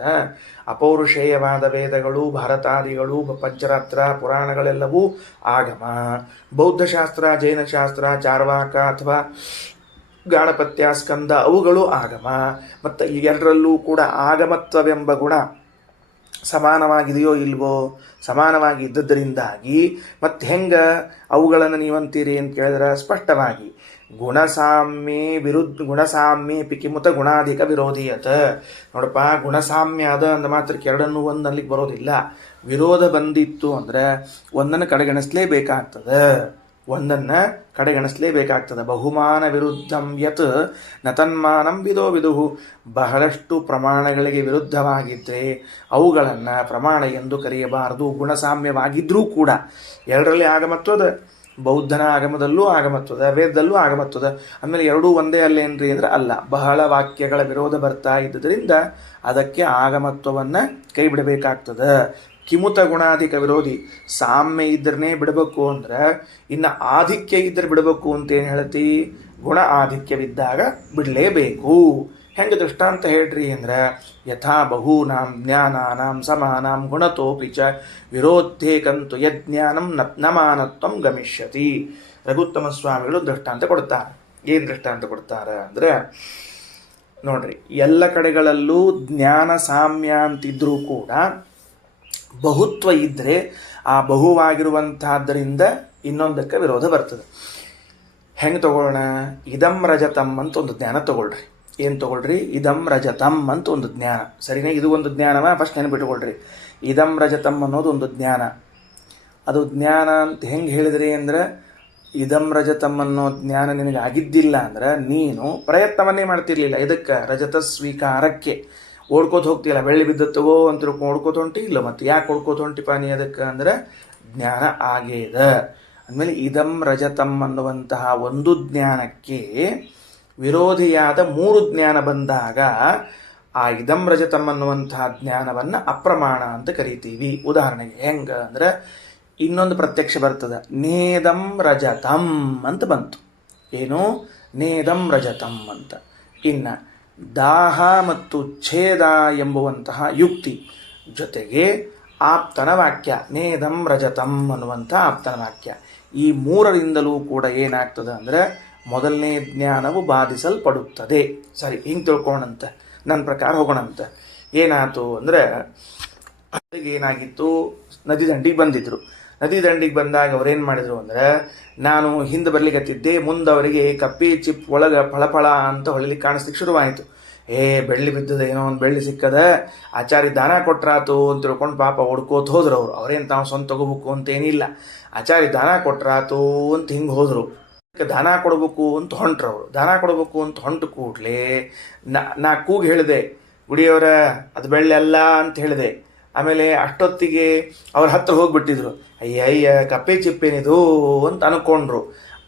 ಅಪೌರುಷೇಯವಾದ ವೇದಗಳು, ಭಾರತಾದಿಗಳು, ಪಂಚರಾತ್ರ ಪುರಾಣಗಳೆಲ್ಲವೂ ಆಗಮ. ಬೌದ್ಧಶಾಸ್ತ್ರ, ಜೈನಶಾಸ್ತ್ರ, ಚಾರ್ವಾಕ ಅಥವಾ ಗಾಣಪತ್ಯ, ಸ್ಕಂದ ಅವುಗಳು ಆಗಮ. ಮತ್ತು ಎಲ್ಲರಲ್ಲೂ ಕೂಡ ಆಗಮತ್ವವೆಂಬ ಗುಣ ಸಮಾನವಾಗಿದೆಯೋ ಇಲ್ವೋ? ಸಮಾನವಾಗಿ ಇದ್ದದ್ದರಿಂದಾಗಿ ಮತ್ತೆ ಹೆಂಗೆ ಅವುಗಳನ್ನು ನೀವಂತೀರಿ ಅಂತ ಕೇಳಿದ್ರೆ ಸ್ಪಷ್ಟವಾಗಿ ಗುಣಸಾಮ್ಯೇ ಪಿಕಿಮುತ ಗುಣಾಧಿಕ ವಿರೋಧಿಯತ. ನೋಡಪ್ಪ, ಗುಣಸಾಮ್ಯ ಅದ ಅಂದ ಮಾತ್ರಕ್ಕೆ ಎರಡನ್ನೂ ಒಂದು ಅಲ್ಲಿಗೆ ಬರೋದಿಲ್ಲ. ವಿರೋಧ ಬಂದಿತ್ತು ಅಂದರೆ ಒಂದನ್ನು ಕಡೆಗಣಿಸಲೇಬೇಕಾಗ್ತದೆ. ಬಹುಮಾನ ವಿರುದ್ಧಂ ಯತ್ ನತನ್ಮಾನಂ ವಿದುಹು. ಬಹಳಷ್ಟು ಪ್ರಮಾಣಗಳಿಗೆ ವಿರುದ್ಧವಾಗಿದ್ದರೆ ಅವುಗಳನ್ನು ಪ್ರಮಾಣ ಎಂದು ಕರೆಯಬಾರದು. ಗುಣಸಾಮ್ಯವಾಗಿದ್ದರೂ ಕೂಡ ಎರಡರಲ್ಲಿ ಆಗಮತ್ವದ, ಬೌದ್ಧನ ಆಗಮದಲ್ಲೂ ಆಗಮತ್ವದ, ವೇದದಲ್ಲೂ ಆಗಮತ್ವದ. ಆಮೇಲೆ ಎರಡೂ ಒಂದೇ ಅಲ್ಲೇನ್ರಿ ಅಂದ್ರೆ ಅಲ್ಲ. ಬಹಳ ವಾಕ್ಯಗಳ ವಿರೋಧ ಬರ್ತಾ ಇದ್ದುದರಿಂದ ಅದಕ್ಕೆ ಆಗಮತ್ವವನ್ನು ಕೈ ಬಿಡಬೇಕಾಗ್ತದೆ. ಕಿಮುತ ಗುಣಾಧಿಕ ವಿರೋಧಿ. ಸಾಮ್ಯ ಇದ್ರನ್ನೇ ಬಿಡಬೇಕು ಅಂದ್ರೆ ಇನ್ನು ಆಧಿಕ್ಯ ಇದ್ರೆ ಬಿಡಬೇಕು ಅಂತೇನು ಹೇಳ್ತಿ? ಗುಣ ಆಧಿಕ್ಯವಿದ್ದಾಗ ಬಿಡಲೇಬೇಕು. ಹೆಂಗೆ ದೃಷ್ಟಾಂತ ಹೇಳ್ರಿ ಅಂದ್ರೆ ಯಥಾ ಬಹೂನಾಂ ಜ್ಞಾನಾನಾಂ ಸಮಾನಾಂ ಗುಣತೋಪಿ ಚ ವಿರೋಧ್ಯೇಕಂತು ಯಜ್ಞಾನಂ ನಮಾನತ್ವಂ ಗಮಿಷ್ಯತಿ. ರಘುತ್ತಮ ಸ್ವಾಮಿಗಳು ದೃಷ್ಟಾಂತ ಕೊಡ್ತಾರೆ. ಏನು ದೃಷ್ಟಾಂತ ಕೊಡ್ತಾರೆ ಅಂದರೆ ನೋಡ್ರಿ, ಎಲ್ಲ ಕಡೆಗಳಲ್ಲೂ ಜ್ಞಾನ ಸಾಮ್ಯ ಅಂತಿದ್ರೂ ಕೂಡ ಬಹುತ್ವ ಇದ್ದರೆ ಆ ಬಹುವಾಗಿರುವಂತಹದ್ದರಿಂದ ಇನ್ನೊಂದಕ್ಕೆ ವಿರೋಧ ಬರ್ತದೆ. ಹೆಂಗೆ ತಗೊಳ್ಳೋಣ? ಇದಂ ರಜತಂ ಅಂತ ಒಂದು ಜ್ಞಾನ ತಗೊಳ್ರಿ. ಏನು ತಗೊಳ್ರಿ? ಇದಂ ರಜತಂ ಅಂತ ಒಂದು ಜ್ಞಾನ. ಸರಿನಾ? ಇದು ಒಂದು ಜ್ಞಾನವ ಫಸ್ಟ್ ನೆನಪಿಟ್ಕೊಳ್ರಿ. ಇದಂ ರಜತಂ ಅನ್ನೋದು ಒಂದು ಜ್ಞಾನ. ಅದು ಜ್ಞಾನ ಅಂತ ಹೆಂಗೆ ಹೇಳಿದ್ರಿ ಅಂದ್ರೆ, ಇದಂ ರಜತಂ ಅನ್ನೋ ಜ್ಞಾನ ನಿನಗೆ ಆಗಿದ್ದಿಲ್ಲ ಅಂದ್ರೆ ನೀನು ಪ್ರಯತ್ನವನ್ನೇ ಮಾಡ್ತಿರ್ಲಿಲ್ಲ. ಇದಕ್ಕೆ ರಜತ ಸ್ವೀಕಾರಕ್ಕೆ ಓಡ್ಕೋತ ಹೋಗ್ತಿಲ್ಲ. ಬೆಳ್ಳಿ ಬಿದ್ದತ್ತವೋ ಅಂತ ಓಡ್ಕೋತ ಹೊಂಟಿ ಇಲ್ಲ. ಮತ್ತು ಯಾಕೆ ಓಡ್ಕೋತ ಹೊಂಟಿಪ ನೀ? ಅದಕ್ಕೆ ಅಂದ್ರೆ ಜ್ಞಾನ ಆಗೇದ ಅಂದಮೇಲೆ ಇದಂ ರಜತಂ ಅನ್ನುವಂತಹ ಒಂದು ಜ್ಞಾನಕ್ಕೆ ವಿರೋಧಿಯಾದ ಮೂರು ಜ್ಞಾನ ಬಂದಾಗ ಆ ಇದಂ ರಜತಂ ಅನ್ನುವಂತಹ ಜ್ಞಾನವನ್ನು ಅಪ್ರಮಾಣ ಅಂತ ಕರಿತೀವಿ. ಉದಾಹರಣೆಗೆ ಹೆಂಗ ಅಂದ್ರೆ ಇನ್ನೊಂದು ಪ್ರತ್ಯಕ್ಷ ಬರ್ತದೆ. ನೇದಂ ರಜತಂ ಅಂತ ಬಂತು. ಏನು? ನೇದಂ ರಜತಂ ಅಂತ. ಇನ್ನು ದಾಹ ಮತ್ತು ಛೇದ ಎಂಬುವಂತಹ ಯುಕ್ತಿ ಜೊತೆಗೆ ಆಪ್ತನ ವಾಕ್ಯ ನೇದಂ ರಜತಂ ಅನ್ನುವಂಥ ಆಪ್ತನ ವಾಕ್ಯ. ಈ ಮೂರರಿಂದಲೂ ಕೂಡ ಏನಾಗ್ತದೆ ಅಂದರೆ ಮೊದಲನೇ ಜ್ಞಾನವು ಬಾಧಿಸಲ್ಪಡುತ್ತದೆ. ಸರಿ, ಹಿಂಗೆ ತಿಳ್ಕೊಳ್ಳೋಣಂತ, ನನ್ನ ಪ್ರಕಾರ ಹೋಗೋಣಂತ. ಏನಾಯ್ತು ಅಂದರೆ ಏನಾಗಿತ್ತು? ನದಿ ದಂಡಿಗೆ ಬಂದಿದ್ರು. ನದಿ ದಂಡಿಗೆ ಬಂದಾಗ ಅವ್ರೇನು ಮಾಡಿದ್ರು ಅಂದರೆ, ನಾನು ಹಿಂದೆ ಬರ್ಲಿಕ್ಕತ್ತಿದ್ದೆ, ಮುಂದೆ ಅವರಿಗೆ ಕಪ್ಪಿ ಚಿಪ್ ಒಳಗೆ ಫಳಫಳ ಅಂತ ಹೊಳಿಲಿಕ್ಕೆ ಕಾಣಿಸ್ಲಿಕ್ಕೆ ಶುರುವಾಯಿತು. ಬೆಳ್ಳಿ ಬಿದ್ದದ, ಏನೋ ಒಂದು ಬೆಳ್ಳಿ ಸಿಕ್ಕದ, ಆಚಾರಿ ದಾನ ಕೊಟ್ರಾತು ಅಂತ ತಿಳ್ಕೊಂಡು ಪಾಪ ಹೊಡ್ಕೋತ ಹೋದ್ರು. ಅವ್ರೇನು ತಾವು ಸ್ವಂತ ತಗೋಬೇಕು ಅಂತೇನಿಲ್ಲ. ಆಚಾರಿ ದಾನ ಕೊಟ್ರಾತು ಅಂತ ಹಿಂಗೆ ಹೋದರು. ದಾನ ಕೊಡಬೇಕು ಅಂತ ಹೊಂಟ್ರು ಅವರು. ದಾನ ಕೊಡಬೇಕು ಅಂತ ಹೊಂಟು ಕೂಡಲೇ ನಾ ಕೂಗಿ ಹೇಳಿದೆ, ಗುಡಿಯವರ ಅದು ಬೆಳ್ಳಿ ಅಲ್ಲ ಅಂತ ಹೇಳಿದೆ. ಆಮೇಲೆ ಅಷ್ಟೊತ್ತಿಗೆ ಅವ್ರ ಹತ್ರ ಹೋಗ್ಬಿಟ್ಟಿದ್ರು. ಅಯ್ಯ ಕಪ್ಪೆ ಚಿಪ್ಪೇನಿದು ಅಂತ ಅನ್ಕೊಂಡ್ರು.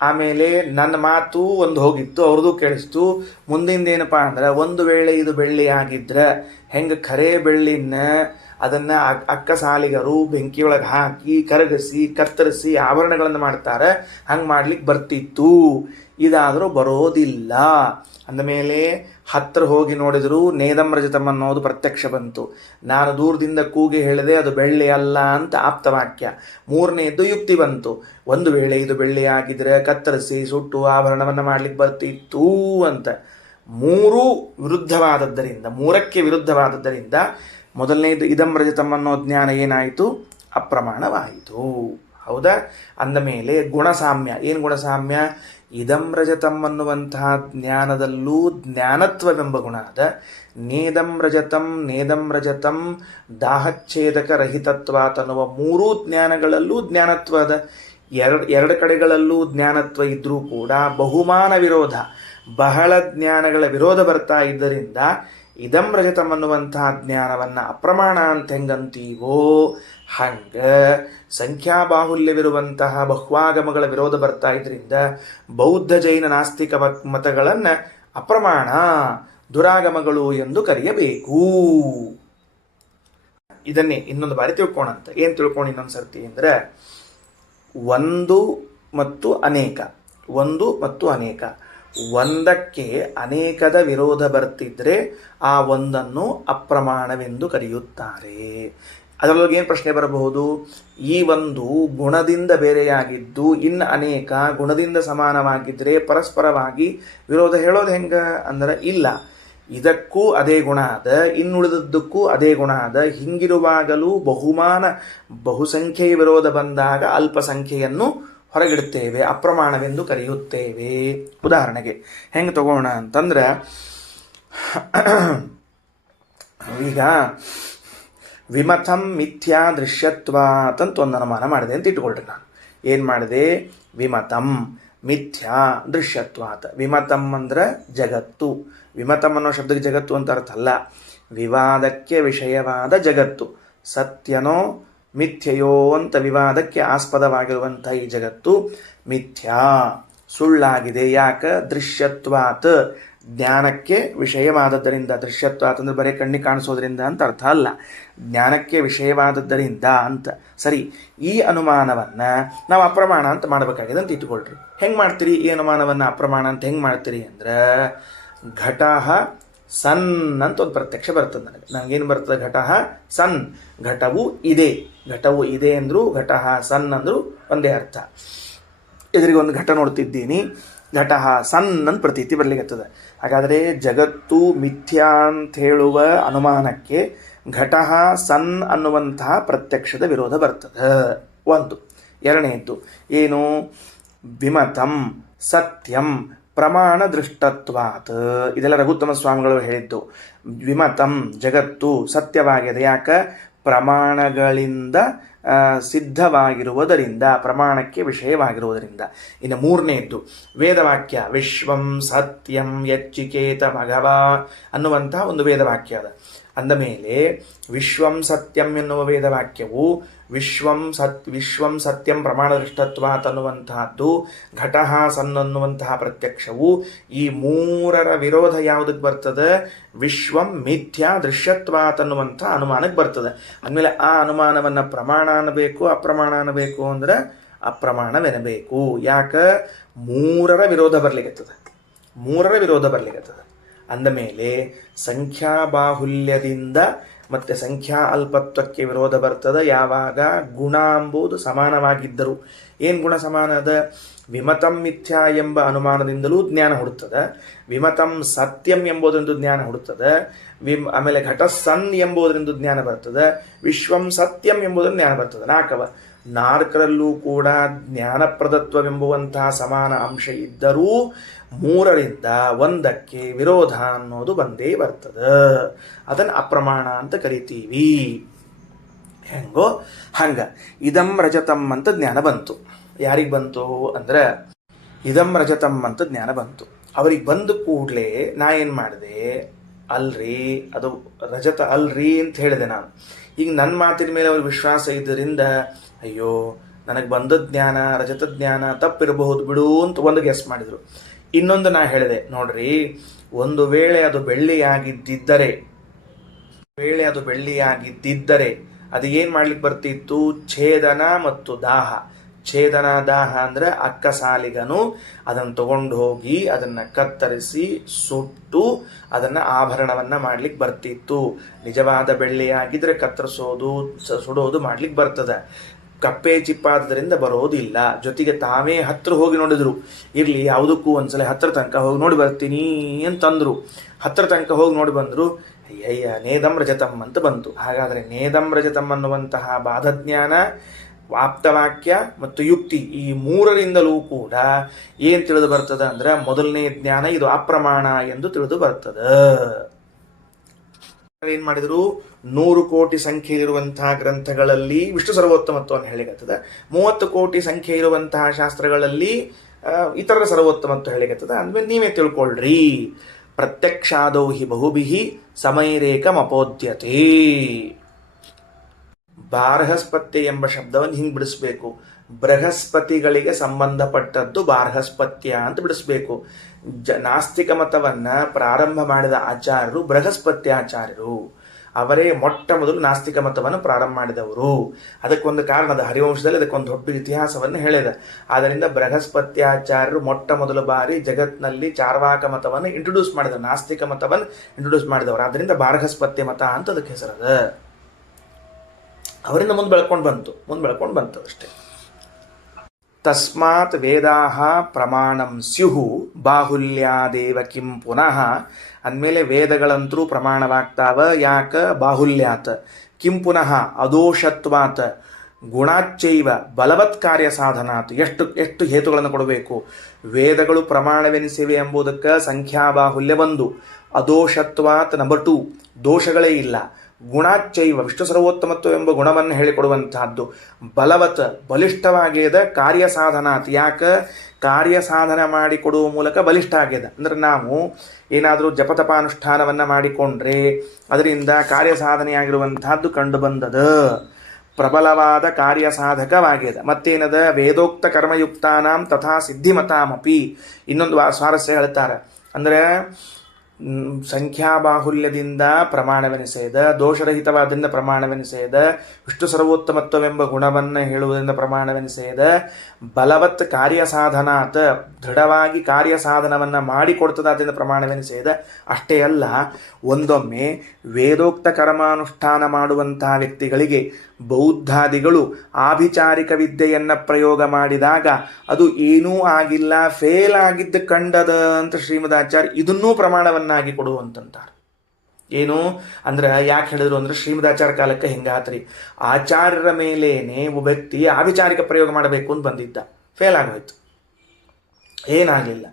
ಆಮೇಲೆ ನನ್ನ ಮಾತು ಒಂದು ಹೋಗಿತ್ತು, ಅವ್ರದ್ದು ಕೇಳಿಸ್ತು. ಮುಂದಿಂದೇನಪ್ಪ ಅಂದ್ರೆ, ಒಂದು ವೇಳೆ ಇದು ಬೆಳ್ಳಿ ಆಗಿದ್ರೆ ಹೆಂಗೆ ಖರೇ ಬೆಳ್ಳಿನ ಅದನ್ನು ಅಕ್ಕ ಸಾಲಿಗರು ಬೆಂಕಿಯೊಳಗೆ ಹಾಕಿ ಕರಗಿಸಿ ಕತ್ತರಿಸಿ ಆಭರಣಗಳನ್ನು ಮಾಡ್ತಾರೆ, ಹಂಗೆ ಮಾಡ್ಲಿಕ್ಕೆ ಬರ್ತಿತ್ತು. ಇದಾದರೂ ಬರೋದಿಲ್ಲ. ಅಂದಮೇಲೆ ಹತ್ತಿರ ಹೋಗಿ ನೋಡಿದ್ರು, ನೇದಂ ರಜತಂ ಅನ್ನೋದು ಪ್ರತ್ಯಕ್ಷ ಬಂತು. ನಾನು ದೂರದಿಂದ ಕೂಗಿ ಹೇಳಿದೆ ಅದು ಬೆಳ್ಳಿ ಅಲ್ಲ ಅಂತ ಆಪ್ತವಾಕ್ಯ. ಮೂರನೇದು ಯುಕ್ತಿ ಬಂತು. ಒಂದು ವೇಳೆ ಇದು ಬೆಳ್ಳಿ ಆಗಿದ್ರೆ ಕತ್ತರಿಸಿ ಸುಟ್ಟು ಆಭರಣವನ್ನು ಮಾಡ್ಲಿಕ್ಕೆ ಬರ್ತಿತ್ತು ಅಂತ. ಮೂರೂ ವಿರುದ್ಧವಾದದ್ದರಿಂದ, ಮೂರಕ್ಕೆ ವಿರುದ್ಧವಾದದ್ದರಿಂದ ಮೊದಲನೇದು ಇದಂ ರಜತಂ ಅನ್ನೋ ಜ್ಞಾನ ಏನಾಯಿತು? ಅಪ್ರಮಾಣವಾಯಿತು. ಹೌದಾ? ಅಂದ ಮೇಲೆ ಗುಣಸಾಮ್ಯ. ಏನು ಗುಣಸಾಮ್ಯ? ಇದಂ ರಜತಂ ಅನ್ನುವಂತಹ ಜ್ಞಾನದಲ್ಲೂ ಜ್ಞಾನತ್ವವೆಂಬ ಗುಣ ಅದ. ನೇದಂ ರಜತಂ ದಾಹಚ್ಛೇದಕ ರಹಿತತ್ವಾತ್ ಅನ್ನುವ ಮೂರೂ ಜ್ಞಾನಗಳಲ್ಲೂ ಜ್ಞಾನತ್ವ ಅದ. ಎರಡು ಕಡೆಗಳಲ್ಲೂ ಜ್ಞಾನತ್ವ ಇದ್ರೂ ಕೂಡ ಬಹುಮಾನ ವಿರೋಧ, ಬಹಳ ಜ್ಞಾನಗಳ ವಿರೋಧ ಬರ್ತಾ ಇದ್ದರಿಂದ ಇದಂ ರಜತಂ ಅನ್ನುವಂತಹ ಜ್ಞಾನವನ್ನು ಅಪ್ರಮಾಣ ಅಂತ ಹೆಂಗಂತೀವೋ ಹಂಗ ಸಂಖ್ಯಾಬಾಹುಲ್ಯವಿರುವಂತಹ ಬಹ್ವಾಗಮಗಳ ವಿರೋಧ ಬರ್ತಾ ಇದ್ರಿಂದ ಬೌದ್ಧ ಜೈನ ನಾಸ್ತಿಕ ಮತಗಳನ್ನು ಅಪ್ರಮಾಣ, ದುರಾಗಮಗಳು ಎಂದು ಕರೆಯಬೇಕು. ಇದನ್ನೇ ಇನ್ನೊಂದು ಬಾರಿ ತಿಳ್ಕೋಣಂತ. ಏನು ತಿಳ್ಕೊಂಡು ಇನ್ನೊಂದು ಸರ್ತಿ ಅಂದರೆ, ಒಂದು ಮತ್ತು ಅನೇಕ, ಒಂದು ಮತ್ತು ಅನೇಕ, ಒಂದಕ್ಕೆ ಅನೇಕದ ವಿರೋಧ ಬರ್ತಿದ್ರೆ ಆ ಒಂದನ್ನು ಅಪ್ರಮಾಣವೆಂದು ಕರೆಯುತ್ತಾರೆ. ಅದರೊಳಗೆ ಏನು ಪ್ರಶ್ನೆ ಬರಬಹುದು? ಈ ಒಂದು ಗುಣದಿಂದ ಬೇರೆಯಾಗಿದ್ದು ಇನ್ನು ಅನೇಕ ಗುಣದಿಂದ ಸಮಾನವಾಗಿದ್ದರೆ ಪರಸ್ಪರವಾಗಿ ವಿರೋಧ ಹೇಳೋದು ಹೆಂಗ ಅಂದ್ರೆ, ಇಲ್ಲ, ಇದಕ್ಕೂ ಅದೇ ಗುಣ ಅದ, ಇನ್ನುಳಿದದ್ದಕ್ಕೂ ಅದೇ ಗುಣ ಅದ. ಹಿಂಗಿರುವಾಗಲೂ ಬಹುಸಂಖ್ಯೆಯ ವಿರೋಧ ಬಂದಾಗ ಅಲ್ಪಸಂಖ್ಯೆಯನ್ನು ಹೊರಗಿಡುತ್ತೇವೆ, ಅಪ್ರಮಾಣವೆಂದು ಕರೆಯುತ್ತೇವೆ. ಉದಾಹರಣೆಗೆ ಹೆಂಗೆ ತಗೋಣ ಅಂತಂದ್ರೆ, ಈಗ ವಿಮಥಂ ಮಿಥ್ಯಾ ದೃಶ್ಯತ್ವಾತ್ ಅಂತ ಒಂದು ಅನುಮಾನ ಮಾಡಿದೆ ಅಂತ ಇಟ್ಕೊಳ್ರಿ. ನಾನು ಏನು ಮಾಡಿದೆ? ವಿಮತಂ ಮಿಥ್ಯಾ ದೃಶ್ಯತ್ವಾತ್. ವಿಮತಂ ಅಂದ್ರೆ ಜಗತ್ತು. ವಿಮತಂ ಅನ್ನೋ ಶಬ್ದಕ್ಕೆ ಜಗತ್ತು ಅಂತ ಅರ್ಥ ಅಲ್ಲ. ವಿವಾದಕ್ಕೆ ವಿಷಯವಾದ ಜಗತ್ತು. ಸತ್ಯನೋ ಮಿಥ್ಯೆಯೋ ಅಂತ ವಿವಾದಕ್ಕೆ ಆಸ್ಪದವಾಗಿರುವಂಥ ಈ ಜಗತ್ತು ಮಿಥ್ಯಾ, ಸುಳ್ಳಾಗಿದೆ. ಯಾಕ? ದೃಶ್ಯತ್ವಾತ್, ಜ್ಞಾನಕ್ಕೆ ವಿಷಯವಾದದ್ದರಿಂದ. ದೃಶ್ಯತ್ವಾತ್ ಅಂದ್ರೆ ಬರೀ ಕಣ್ಣಿಗೆ ಕಾಣಿಸೋದ್ರಿಂದ ಅಂತ ಅರ್ಥ ಅಲ್ಲ, ಜ್ಞಾನಕ್ಕೆ ವಿಷಯವಾದದ್ದರಿಂದ ಅಂತ. ಸರಿ, ಈ ಅನುಮಾನವನ್ನು ನಾವು ಅಪ್ರಮಾಣ ಅಂತ ಮಾಡಬೇಕಾಗಿದೆ ಅಂತ ಇಟ್ಕೊಳ್ರಿ. ಹೆಂಗೆ ಮಾಡ್ತೀರಿ ಈ ಅನುಮಾನವನ್ನು ಅಪ್ರಮಾಣ ಅಂತ? ಹೆಂಗೆ ಮಾಡ್ತೀರಿ ಅಂದ್ರೆ, ಘಟಃ ಸನ್ ಅಂತ ಒಂದು ಪ್ರತ್ಯಕ್ಷ ಬರ್ತದೆ ನನಗೇನು ಬರ್ತದೆ? ಘಟಃ ಸನ್, ಘಟವು ಇದೆ. ಘಟವು ಇದೆ ಅಂದ್ರು, ಘಟಃ ಸನ್ ಅಂದ್ರು ಒಂದೇ ಅರ್ಥ. ಎದುರಿಗೆ ಒಂದು ಘಟ ನೋಡ್ತಿದ್ದೀನಿ, ಘಟಃ ಸನ್ ಅಂತ ಪ್ರತೀತಿ ಬರ್ಲಿಕ್ಕತ್ತದ. ಹಾಗಾದರೆ ಜಗತ್ತು ಮಿಥ್ಯಾ ಅಂತ ಹೇಳುವ ಅನುಮಾನಕ್ಕೆ ಘಟಃ ಸನ್ ಅನ್ನುವಂತಹ ಪ್ರತ್ಯಕ್ಷದ ವಿರೋಧ ಬರ್ತದೆ. ಒಂದು. ಎರಡನೇದ್ದು ಏನು? ವಿಮತಂ ಸತ್ಯಂ ಪ್ರಮಾಣ ದೃಷ್ಟತ್ವಾತ್. ಇದೆಲ್ಲ ರಘುತ್ತಮ ಸ್ವಾಮಿಗಳು ಹೇಳಿದ್ದು. ವಿಮತಂ ಜಗತ್ತು ಸತ್ಯವಾಗಿದೆ. ಯಾಕ? ಪ್ರಮಾಣಗಳಿಂದ ಸಿದ್ಧವಾಗಿರುವುದರಿಂದ, ಪ್ರಮಾಣಕ್ಕೆ ವಿಷಯವಾಗಿರುವುದರಿಂದ. ಇನ್ನು ಮೂರನೇದ್ದು ವೇದವಾಕ್ಯ. ವಿಶ್ವಂ ಸತ್ಯಂ ಯಚ್ಚಿಕೇತ ಮಘವ ಅನ್ನುವಂತಹ ಒಂದು ವೇದವಾಕ್ಯ ಅದ. ಅಂದ ಮೇಲೆ ವಿಶ್ವಂ ಸತ್ಯಂ ಎನ್ನುವ ವೇದವಾಕ್ಯವು ವಿಶ್ವಂ ಸತ್ಯಂ ಪ್ರಮಾಣ ದೃಷ್ಟತ್ವಾತ್ ಅನ್ನುವಂತಹದ್ದು, ಘಟಃ ಸನ್ ಅನ್ನುವಂತಹ ಪ್ರತ್ಯಕ್ಷವು, ಈ ಮೂರರ ವಿರೋಧ ಯಾವುದಕ್ಕೆ ಬರ್ತದೆ? ವಿಶ್ವಂ ಮಿಥ್ಯಾ ದೃಶ್ಯತ್ವಾತ್ ಅನ್ನುವಂಥ ಅನುಮಾನಕ್ಕೆ ಬರ್ತದೆ. ಅಂದಮೇಲೆ ಆ ಅನುಮಾನವನ್ನು ಪ್ರಮಾಣ ಅನ್ನಬೇಕು, ಅಪ್ರಮಾಣ ಅನ್ನಬೇಕು ಅಂದ್ರೆ ಅಪ್ರಮಾಣವೆನಬೇಕು. ಯಾಕ? ಮೂರರ ವಿರೋಧ ಬರ್ಲಿಕ್ಕತ್ತದ. ಅಂದ ಮೇಲೆ ಸಂಖ್ಯಾಬಾಹುಲ್ಯದಿಂದ ಮತ್ತು ಸಂಖ್ಯಾ ಅಲ್ಪತ್ವಕ್ಕೆ ವಿರೋಧ ಬರ್ತದೆ ಯಾವಾಗ ಗುಣ ಎಂಬುದು ಸಮಾನವಾಗಿದ್ದರು. ಏನು ಗುಣ ಸಮಾನ ಅದ? ವಿಮತಂ ಮಿಥ್ಯಾ ಎಂಬ ಅನುಮಾನದಿಂದಲೂ ಜ್ಞಾನ ಹುಡುತ್ತದೆ, ವಿಮತಂ ಸತ್ಯಂ ಎಂಬುದರಿಂದ ಜ್ಞಾನ ಹುಡುತ್ತದೆ, ಆಮೇಲೆ ಘಟಸನ್ ಎಂಬುದರಿಂದ ಜ್ಞಾನ ಬರ್ತದೆ, ವಿಶ್ವಂ ಸತ್ಯಂ ಎಂಬುದರಿಂದ ಜ್ಞಾನ ಬರ್ತದೆ. ನಾಲ್ಕರಲ್ಲೂ ಕೂಡ ಜ್ಞಾನಪ್ರದತ್ವವೆಂಬುವಂತಹ ಸಮಾನ ಅಂಶ ಇದ್ದರೂ ಮೂರರಿಂದ ಒಂದಕ್ಕೆ ವಿರೋಧ ಅನ್ನೋದು ಬಂದೇ ಬರ್ತದೆ. ಅದನ್ನು ಅಪ್ರಮಾಣ ಅಂತ ಕರಿತೀವಿ. ಹೆಂಗೋ ಹಂಗ ಇದಂ ರಜತಂ ಅಂತ ಜ್ಞಾನ ಬಂತು. ಯಾರಿಗೆ ಬಂತು ಅಂದ್ರೆ, ಇದಂ ರಜತಂ ಅಂತ ಜ್ಞಾನ ಬಂತು. ಅವ್ರಿಗೆ ಬಂದ ಕೂಡಲೇ ನಾ ಏನು ಮಾಡಿದೆ? ಅಲ್ರಿ ಅದು ರಜತ ಅಲ್ರಿ ಅಂತ ಹೇಳಿದೆ ನಾನು. ಈಗ ನನ್ನ ಮಾತಿನ ಮೇಲೆ ಅವ್ರಿಗೆ ವಿಶ್ವಾಸ ಇದ್ದರಿಂದ, ಅಯ್ಯೋ ನನಗೆ ಬಂದ ಜ್ಞಾನ ರಜತ ಜ್ಞಾನ ತಪ್ಪಿರಬಹುದು ಬಿಡು ಅಂತ ಒಂದು ಗೆಸ್ ಮಾಡಿದರು. ಇನ್ನೊಂದು ನಾ ಹೇಳಿದೆ, ನೋಡ್ರಿ, ಒಂದು ವೇಳೆ ಅದು ಬೆಳ್ಳಿಯಾಗಿದ್ದರೆ ಅದು ಏನು ಮಾಡ್ಲಿಕ್ಕೆ ಬರ್ತಿತ್ತು? ಛೇದನ ಮತ್ತು ದಾಹ. ಛೇದನ ದಾಹ ಅಂದ್ರೆ ಅಕ್ಕಸಾಲಿಗನು ಅದನ್ನು ತಗೊಂಡು ಹೋಗಿ ಅದನ್ನು ಕತ್ತರಿಸಿ ಸುಟ್ಟು ಅದನ್ನು ಆಭರಣವನ್ನು ಮಾಡ್ಲಿಕ್ಕೆ ಬರ್ತಿತ್ತು. ನಿಜವಾದ ಬೆಳ್ಳಿಯಾಗಿದ್ರೆ ಕತ್ತರಿಸೋದು ಸುಡೋದು ಮಾಡ್ಲಿಕ್ಕೆ ಬರ್ತದೆ. ಕಪ್ಪೆ ಚಿಪ್ಪಾದ್ದರಿಂದ ಬರೋದಿಲ್ಲ. ಜೊತೆಗೆ ತಾವೇ ಹತ್ರ ಹೋಗಿ ನೋಡಿದ್ರು, ಇರಲಿ ಯಾವುದಕ್ಕೂ ಒಂದ್ಸಲ ಹತ್ರ ತನಕ ಹೋಗಿ ನೋಡಿ ಬರ್ತೀನಿ ಅಂತಂದರು. ಹತ್ರ ತನಕ ಹೋಗಿ ನೋಡಿ ಬಂದರು. ಅಯ್ಯಯ್ಯ ನೇದಂ ರಜತಂ ಅಂತ ಬಂತು. ಹಾಗಾದರೆ ನೇದಂ ರಜತಂ ಅನ್ನುವಂತಹ ಬಾಧಜ್ಞಾನ, ಆಪ್ತವಾಕ್ಯ ಮತ್ತು ಯುಕ್ತಿ ಈ ಮೂರರಿಂದಲೂ ಕೂಡ ಏನು ತಿಳಿದು ಬರ್ತದೆ ಅಂದ್ರೆ ಮೊದಲನೇ ಜ್ಞಾನ ಇದು ಅಪ್ರಮಾಣ ಎಂದು ತಿಳಿದು ಬರ್ತದೆ. ಏನ್ ಮಾಡಿದ್ರು, 100 ಕೋಟಿ ಸಂಖ್ಯೆ ಇರುವಂತಹ ಗ್ರಂಥಗಳಲ್ಲಿ ವಿಷ್ಣು ಸರ್ವೋತ್ತಮತ್ವವನ್ನು ಹೇಳಿಕತ್ತದ, 30 ಕೋಟಿ ಸಂಖ್ಯೆ ಇರುವಂತಹ ಶಾಸ್ತ್ರಗಳಲ್ಲಿ ಇತರರ ಸರ್ವೋತ್ತಮತ್ವ ಹೇಳಿಕತ್ತದ. ಅಂದ್ಮೇಲೆ ನೀವೇ ತಿಳ್ಕೊಳ್ರಿ. ಪ್ರತ್ಯಕ್ಷಾದೌ ಹಿ ಬಹುಭಿಹಿ ಸಮೈರೇಕಮಪೋದ್ಯತೆ. ಬಾರ್ಹಸ್ಪತ್ಯ ಎಂಬ ಶಬ್ದವನ್ನು ಹಿಂಗೆ ಬಿಡಿಸ್ಬೇಕು. ಬೃಹಸ್ಪತಿಗಳಿಗೆ ಸಂಬಂಧಪಟ್ಟದ್ದು ಬಾರ್ಹಸ್ಪತ್ಯ ಅಂತ ಬಿಡಿಸ್ಬೇಕು. ನಾಸ್ತಿಕ ಮತವನ್ನ ಪ್ರಾರಂಭ ಮಾಡಿದ ಆಚಾರ್ಯರು ಬೃಹಸ್ಪತ್ಯಾಚಾರ್ಯರು. ಅವರೇ ಮೊಟ್ಟ ಮೊದಲು ನಾಸ್ತಿಕ ಮತವನ್ನು ಪ್ರಾರಂಭ ಮಾಡಿದವರು. ಅದಕ್ಕೊಂದು ಕಾರಣದ ಹರಿವಂಶದಲ್ಲಿ ಅದಕ್ಕೊಂದು ದೊಡ್ಡ ಇತಿಹಾಸವನ್ನು ಹೇಳಿದ. ಆದ್ದರಿಂದ ಬೃಹಸ್ಪತ್ಯಾಚಾರ್ಯರು ಮೊಟ್ಟ ಮೊದಲ ಬಾರಿ ಜಗತ್ನಲ್ಲಿ ಚಾರ್ವಾಕ ಮತವನ್ನು ಇಂಟ್ರೊಡ್ಯೂಸ್ ಮಾಡಿದವರು, ನಾಸ್ತಿಕ ಮತವನ್ನು ಇಂಟ್ರೊಡ್ಯೂಸ್ ಮಾಡಿದವರು. ಆದ್ದರಿಂದ ಬಾರ್ಹಸ್ಪತ್ಯ ಮತ ಅಂತ ಅದಕ್ಕೆ ಹೆಸರದ. ಅವರಿಂದ ಮುಂದೆ ಬೆಳ್ಕೊಂಡು ಬಂತು ಅಷ್ಟೇ. ತಸ್ಮಾತ್ ವೇದಾಹ ಪ್ರಮಾಣಂ ಸ್ಯುಹು ಬಾಹುಲ್ಯಾದೇವ ಕಿಂ ಪುನಃ. ಅಂದಮೇಲೆ ವೇದಗಳಂತರೂ ಪ್ರಮಾಣವಾಗ್ತಾವ. ಯಾಕ? ಬಾಹುಲ್ಯಾತ್. ಕಿಂ ಪುನಃ ಅದೋಷತ್ವಾತ್ ಗುಣಾಚ್ಚೈವ ಬಲವತ್ ಕಾರ್ಯ ಸಾಧನಾತ್. ಎಷ್ಟು ಹೇತುಗಳನ್ನು ಕೊಡಬೇಕು. ವೇದಗಳು ಪ್ರಮಾಣವೆನಿಸಿವೆ ಎಂಬುದಕ್ಕೆ ಸಂಖ್ಯಾಬಾಹುಲ್ಯ 1, ಅದೋಷತ್ವಾತ್ ನಂಬರ್ 2, ದೋಷಗಳೇ ಇಲ್ಲ. ಗುಣಾಚ್ಚೈವ ವಿಷ್ಣು ಸರ್ವೋತ್ತಮತ್ವ ಎಂಬ ಗುಣವನ್ನು ಹೇಳಿಕೊಡುವಂತಹದ್ದು. ಬಲವತ್ ಬಲಿಷ್ಠವಾಗ್ಯದ. ಕಾರ್ಯ ಸಾಧನಾತ್. ಯಾಕ? ಕಾರ್ಯ ಸಾಧನ ಮಾಡಿಕೊಡುವ ಮೂಲಕ ಬಲಿಷ್ಠ ಆಗ್ಯದ. ಅಂದ್ರೆ ನಾವು ಏನಾದರೂ ಜಪತಪಾನುಷ್ಠಾನವನ್ನು ಮಾಡಿಕೊಂಡ್ರೆ ಅದರಿಂದ ಕಾರ್ಯ ಸಾಧನೆಯಾಗಿರುವಂತಹದ್ದು ಕಂಡು ಬಂದದ. ಪ್ರಬಲವಾದ ಕಾರ್ಯ ಸಾಧಕವಾಗ್ಯದ. ಮತ್ತೇನದ? ವೇದೋಕ್ತ ಕರ್ಮಯುಕ್ತಾನಾಂ ತಥಾ ಸಿದ್ಧಿಮತಾಮಪಿ. ಇನ್ನೊಂದು ಸ್ವಾರಸ್ಯ ಹೇಳ್ತಾರೆ. ಅಂದರೆ ಸಂಖ್ಯಾಬಾಹುಲ್ಯದಿಂದ ಪ್ರಮಾಣವೆನಿಸೆಯದ, ದೋಷರಹಿತವಾದಿಂದ ಪ್ರಮಾಣವೆನಿಸೆಯದ, ವಿಷ್ಣು ಸರ್ವೋತ್ತಮತ್ವವೆಂಬ ಗುಣವನ್ನು ಹೇಳುವುದರಿಂದ ಪ್ರಮಾಣವೆನಿಸೆಯದ, ಬಲವತ್ ಕಾರ್ಯ ಸಾಧನಾತ್ ದೃಢವಾಗಿ ಕಾರ್ಯ ಸಾಧನವನ್ನು ಮಾಡಿಕೊಡ್ತದಾದ್ರಿಂದ ಪ್ರಮಾಣವೆನಿಸೆಯದ. ಅಷ್ಟೇ ಅಲ್ಲ, ಒಂದೊಮ್ಮೆ ವೇದೋಕ್ತ ಕರ್ಮಾನುಷ್ಠಾನ ಮಾಡುವಂತಹ ವ್ಯಕ್ತಿಗಳಿಗೆ ಬೌದ್ಧಾದಿಗಳು ಆಭಿಚಾರಿಕ ವಿದ್ಯೆಯನ್ನು ಪ್ರಯೋಗ ಮಾಡಿದಾಗ ಅದು ಏನೂ ಆಗಿಲ್ಲ, ಫೇಲ್ ಆಗಿದ್ದ ಕಂಡದ ಅಂತ ಶ್ರೀಮದಾಚಾರ್ಯ ಇದನ್ನೂ ಪ್ರಮಾಣವನ್ನಾಗಿ ಕೊಡುವಂತಾರೆ. ಏನು ಅಂದ್ರೆ ಯಾಕೆ ಹೇಳಿದ್ರು ಅಂದ್ರೆ ಶ್ರೀಮದಾಚಾರ್ಯ ಕಾಲಕ್ಕೆ ಹಿಂಗಾತ್ರಿ. ಆಚಾರ್ಯರ ಮೇಲೇನೆ ಒಬ್ಬ ವ್ಯಕ್ತಿ ಆಭಿಚಾರಿಕ ಪ್ರಯೋಗ ಮಾಡಬೇಕು ಅಂತ ಬಂದಿದ್ದ, ಫೇಲ್ ಆಗೋಯ್ತು, ಏನಾಗಲಿಲ್ಲ.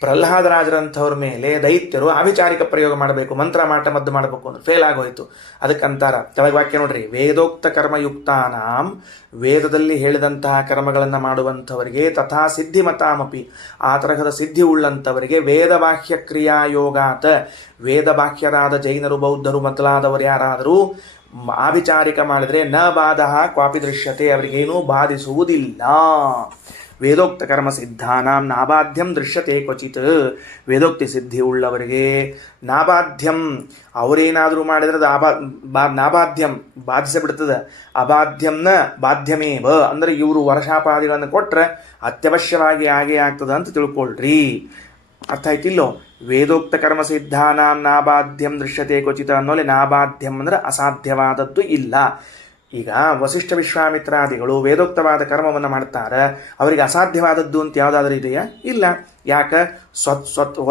ಪ್ರಹ್ಲಾದರಾಜರಂಥವ್ರ ಮೇಲೆ ದೈತ್ಯರು ಆಭಿಚಾರಿಕ ಪ್ರಯೋಗ ಮಾಡಬೇಕು, ಮಂತ್ರ ಮಾಟ ಮದ್ದು ಮಾಡಬೇಕು ಅಂದ್ರೆ ಫೇಲ್ ಆಗೋಯ್ತು. ಅದಕ್ಕಂತಾರ ಕೆಳಗೆ ವಾಕ್ಯ ನೋಡ್ರಿ, ವೇದೋಕ್ತ ಕರ್ಮಯುಕ್ತಾನಾಂ, ವೇದದಲ್ಲಿ ಹೇಳಿದಂತಹ ಕರ್ಮಗಳನ್ನು ಮಾಡುವಂಥವರಿಗೆ, ತಥಾ ಸಿದ್ಧಿಮತಾಮಪಿ, ಆ ತರಹದ ಸಿದ್ಧಿ ಉಳ್ಳಂಥವರಿಗೆ, ವೇದವಾಕ್ಯ ಕ್ರಿಯಾಯೋಗಾತ, ವೇದವಾಕ್ಯರಾದ ಜೈನರು ಬೌದ್ಧರು ಮೊದಲಾದವರು ಯಾರಾದರೂ ಆಭಿಚಾರಿಕ ಮಾಡಿದರೆ ನ ಬಾಧ ಕ್ವಾಪಿ ದೃಶ್ಯತೆ, ಅವರಿಗೇನೂ ಬಾಧಿಸುವುದಿಲ್ಲ. ವೇದೋಕ್ತ ಕರ್ಮ ಸಿದ್ಧಾನಾಂ ನಾಬಾಧ್ಯಂ ದೃಶ್ಯತೆ ಕ್ವಚಿತ್. ವೇದೋಕ್ತಿ ಸಿದ್ಧಿ ಉಳ್ಳವರಿಗೆ ನಾಬಾಧ್ಯಂ, ಅವರೇನಾದರೂ ಮಾಡಿದ್ರೆ ಅದು ನಾಬಾಧ್ಯಂ ಬಾಧಿಸಿಬಿಡ್ತದೆ. ಅಬಾಧ್ಯಂನ ಬಾಧ್ಯಮೇವ, ಅಂದರೆ ಇವರು ವರ್ಷಾಪಾದಿಗಳನ್ನು ಕೊಟ್ಟರೆ ಅತ್ಯವಶ್ಯವಾಗಿ ಆಗೇ ಆಗ್ತದೆ ಅಂತ ತಿಳ್ಕೊಳ್ರಿ. ಅರ್ಥ ಆಯ್ತಿಲ್ಲೋ? ವೇದೋಕ್ತ ಕರ್ಮ ಸಿದ್ಧಾನಾಂ ನಾಬಾಧ್ಯಂ ದೃಶ್ಯತೆ ಕ್ವಚಿತ್ ಅನ್ನೋಲೆ ನಾಬಾಧ್ಯಂ ಅಂದರೆ ಅಸಾಧ್ಯವಾದದ್ದು ಇಲ್ಲ. ಈಗ ವಸಿಷ್ಠ ವಿಶ್ವಾಮಿತ್ರಾದಿಗಳು ವೇದೋಕ್ತವಾದ ಕರ್ಮವನ್ನು ಮಾಡ್ತಾರೆ, ಅವರಿಗೆ ಅಸಾಧ್ಯವಾದದ್ದು ಅಂತ ಯಾವುದಾದ್ರೂ ಇದೆಯಾ? ಇಲ್ಲ. ಯಾಕೆ?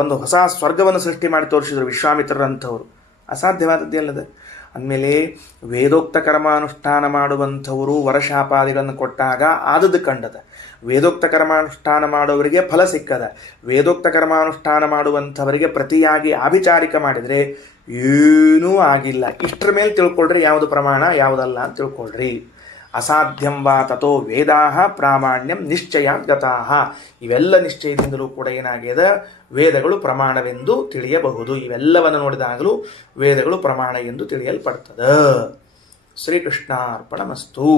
ಒಂದು ಹೊಸ ಸ್ವರ್ಗವನ್ನು ಸೃಷ್ಟಿ ಮಾಡಿ ತೋರಿಸಿದ್ರು ವಿಶ್ವಾಮಿತ್ರರಂಥವರು, ಅಸಾಧ್ಯವಾದದ್ದು ಎಲ್ಲದ. ಅಂದಮೇಲೆ ವೇದೋಕ್ತ ಕರ್ಮಾನುಷ್ಠಾನ ಮಾಡುವಂಥವರು ವರಶಾಪಾದಿಗಳನ್ನು ಕೊಟ್ಟಾಗ ಆದದ್ದು ಕಂಡದ. ವೇದೋಕ್ತ ಕರ್ಮಾನುಷ್ಠಾನ ಮಾಡುವವರಿಗೆ ಫಲ ಸಿಕ್ಕದ. ವೇದೋಕ್ತ ಕರ್ಮಾನುಷ್ಠಾನ ಮಾಡುವಂಥವರಿಗೆ ಪ್ರತಿಯಾಗಿ ಆಭಿಚಾರಿಕ ಮಾಡಿದರೆ ಏನೂ ಆಗಿಲ್ಲ. ಇಷ್ಟರ ಮೇಲೆ ತಿಳ್ಕೊಳ್ರಿ ಯಾವುದು ಪ್ರಮಾಣ ಯಾವುದಲ್ಲ ಅಂತ ತಿಳ್ಕೊಳ್ರಿ. ಅಸಾಧ್ಯಂ ವಾ ತಥೋ ವೇದಾಹ ಪ್ರಾಮಾಣ್ಯಂ ನಿಶ್ಚಯಾತ್ ಗತಾಹ. ಇವೆಲ್ಲ ನಿಶ್ಚಯದಿಂದಲೂ ಕೂಡ ಏನಾಗಿದೆ, ವೇದಗಳು ಪ್ರಮಾಣವೆಂದು ತಿಳಿಯಬಹುದು. ಇವೆಲ್ಲವನ್ನು ನೋಡಿದಾಗಲೂ ವೇದಗಳು ಪ್ರಮಾಣ ಎಂದು ತಿಳಿಯಲ್ಪಡ್ತದೆ. ಶ್ರೀಕೃಷ್ಣಾರ್ಪಣಮಸ್ತು.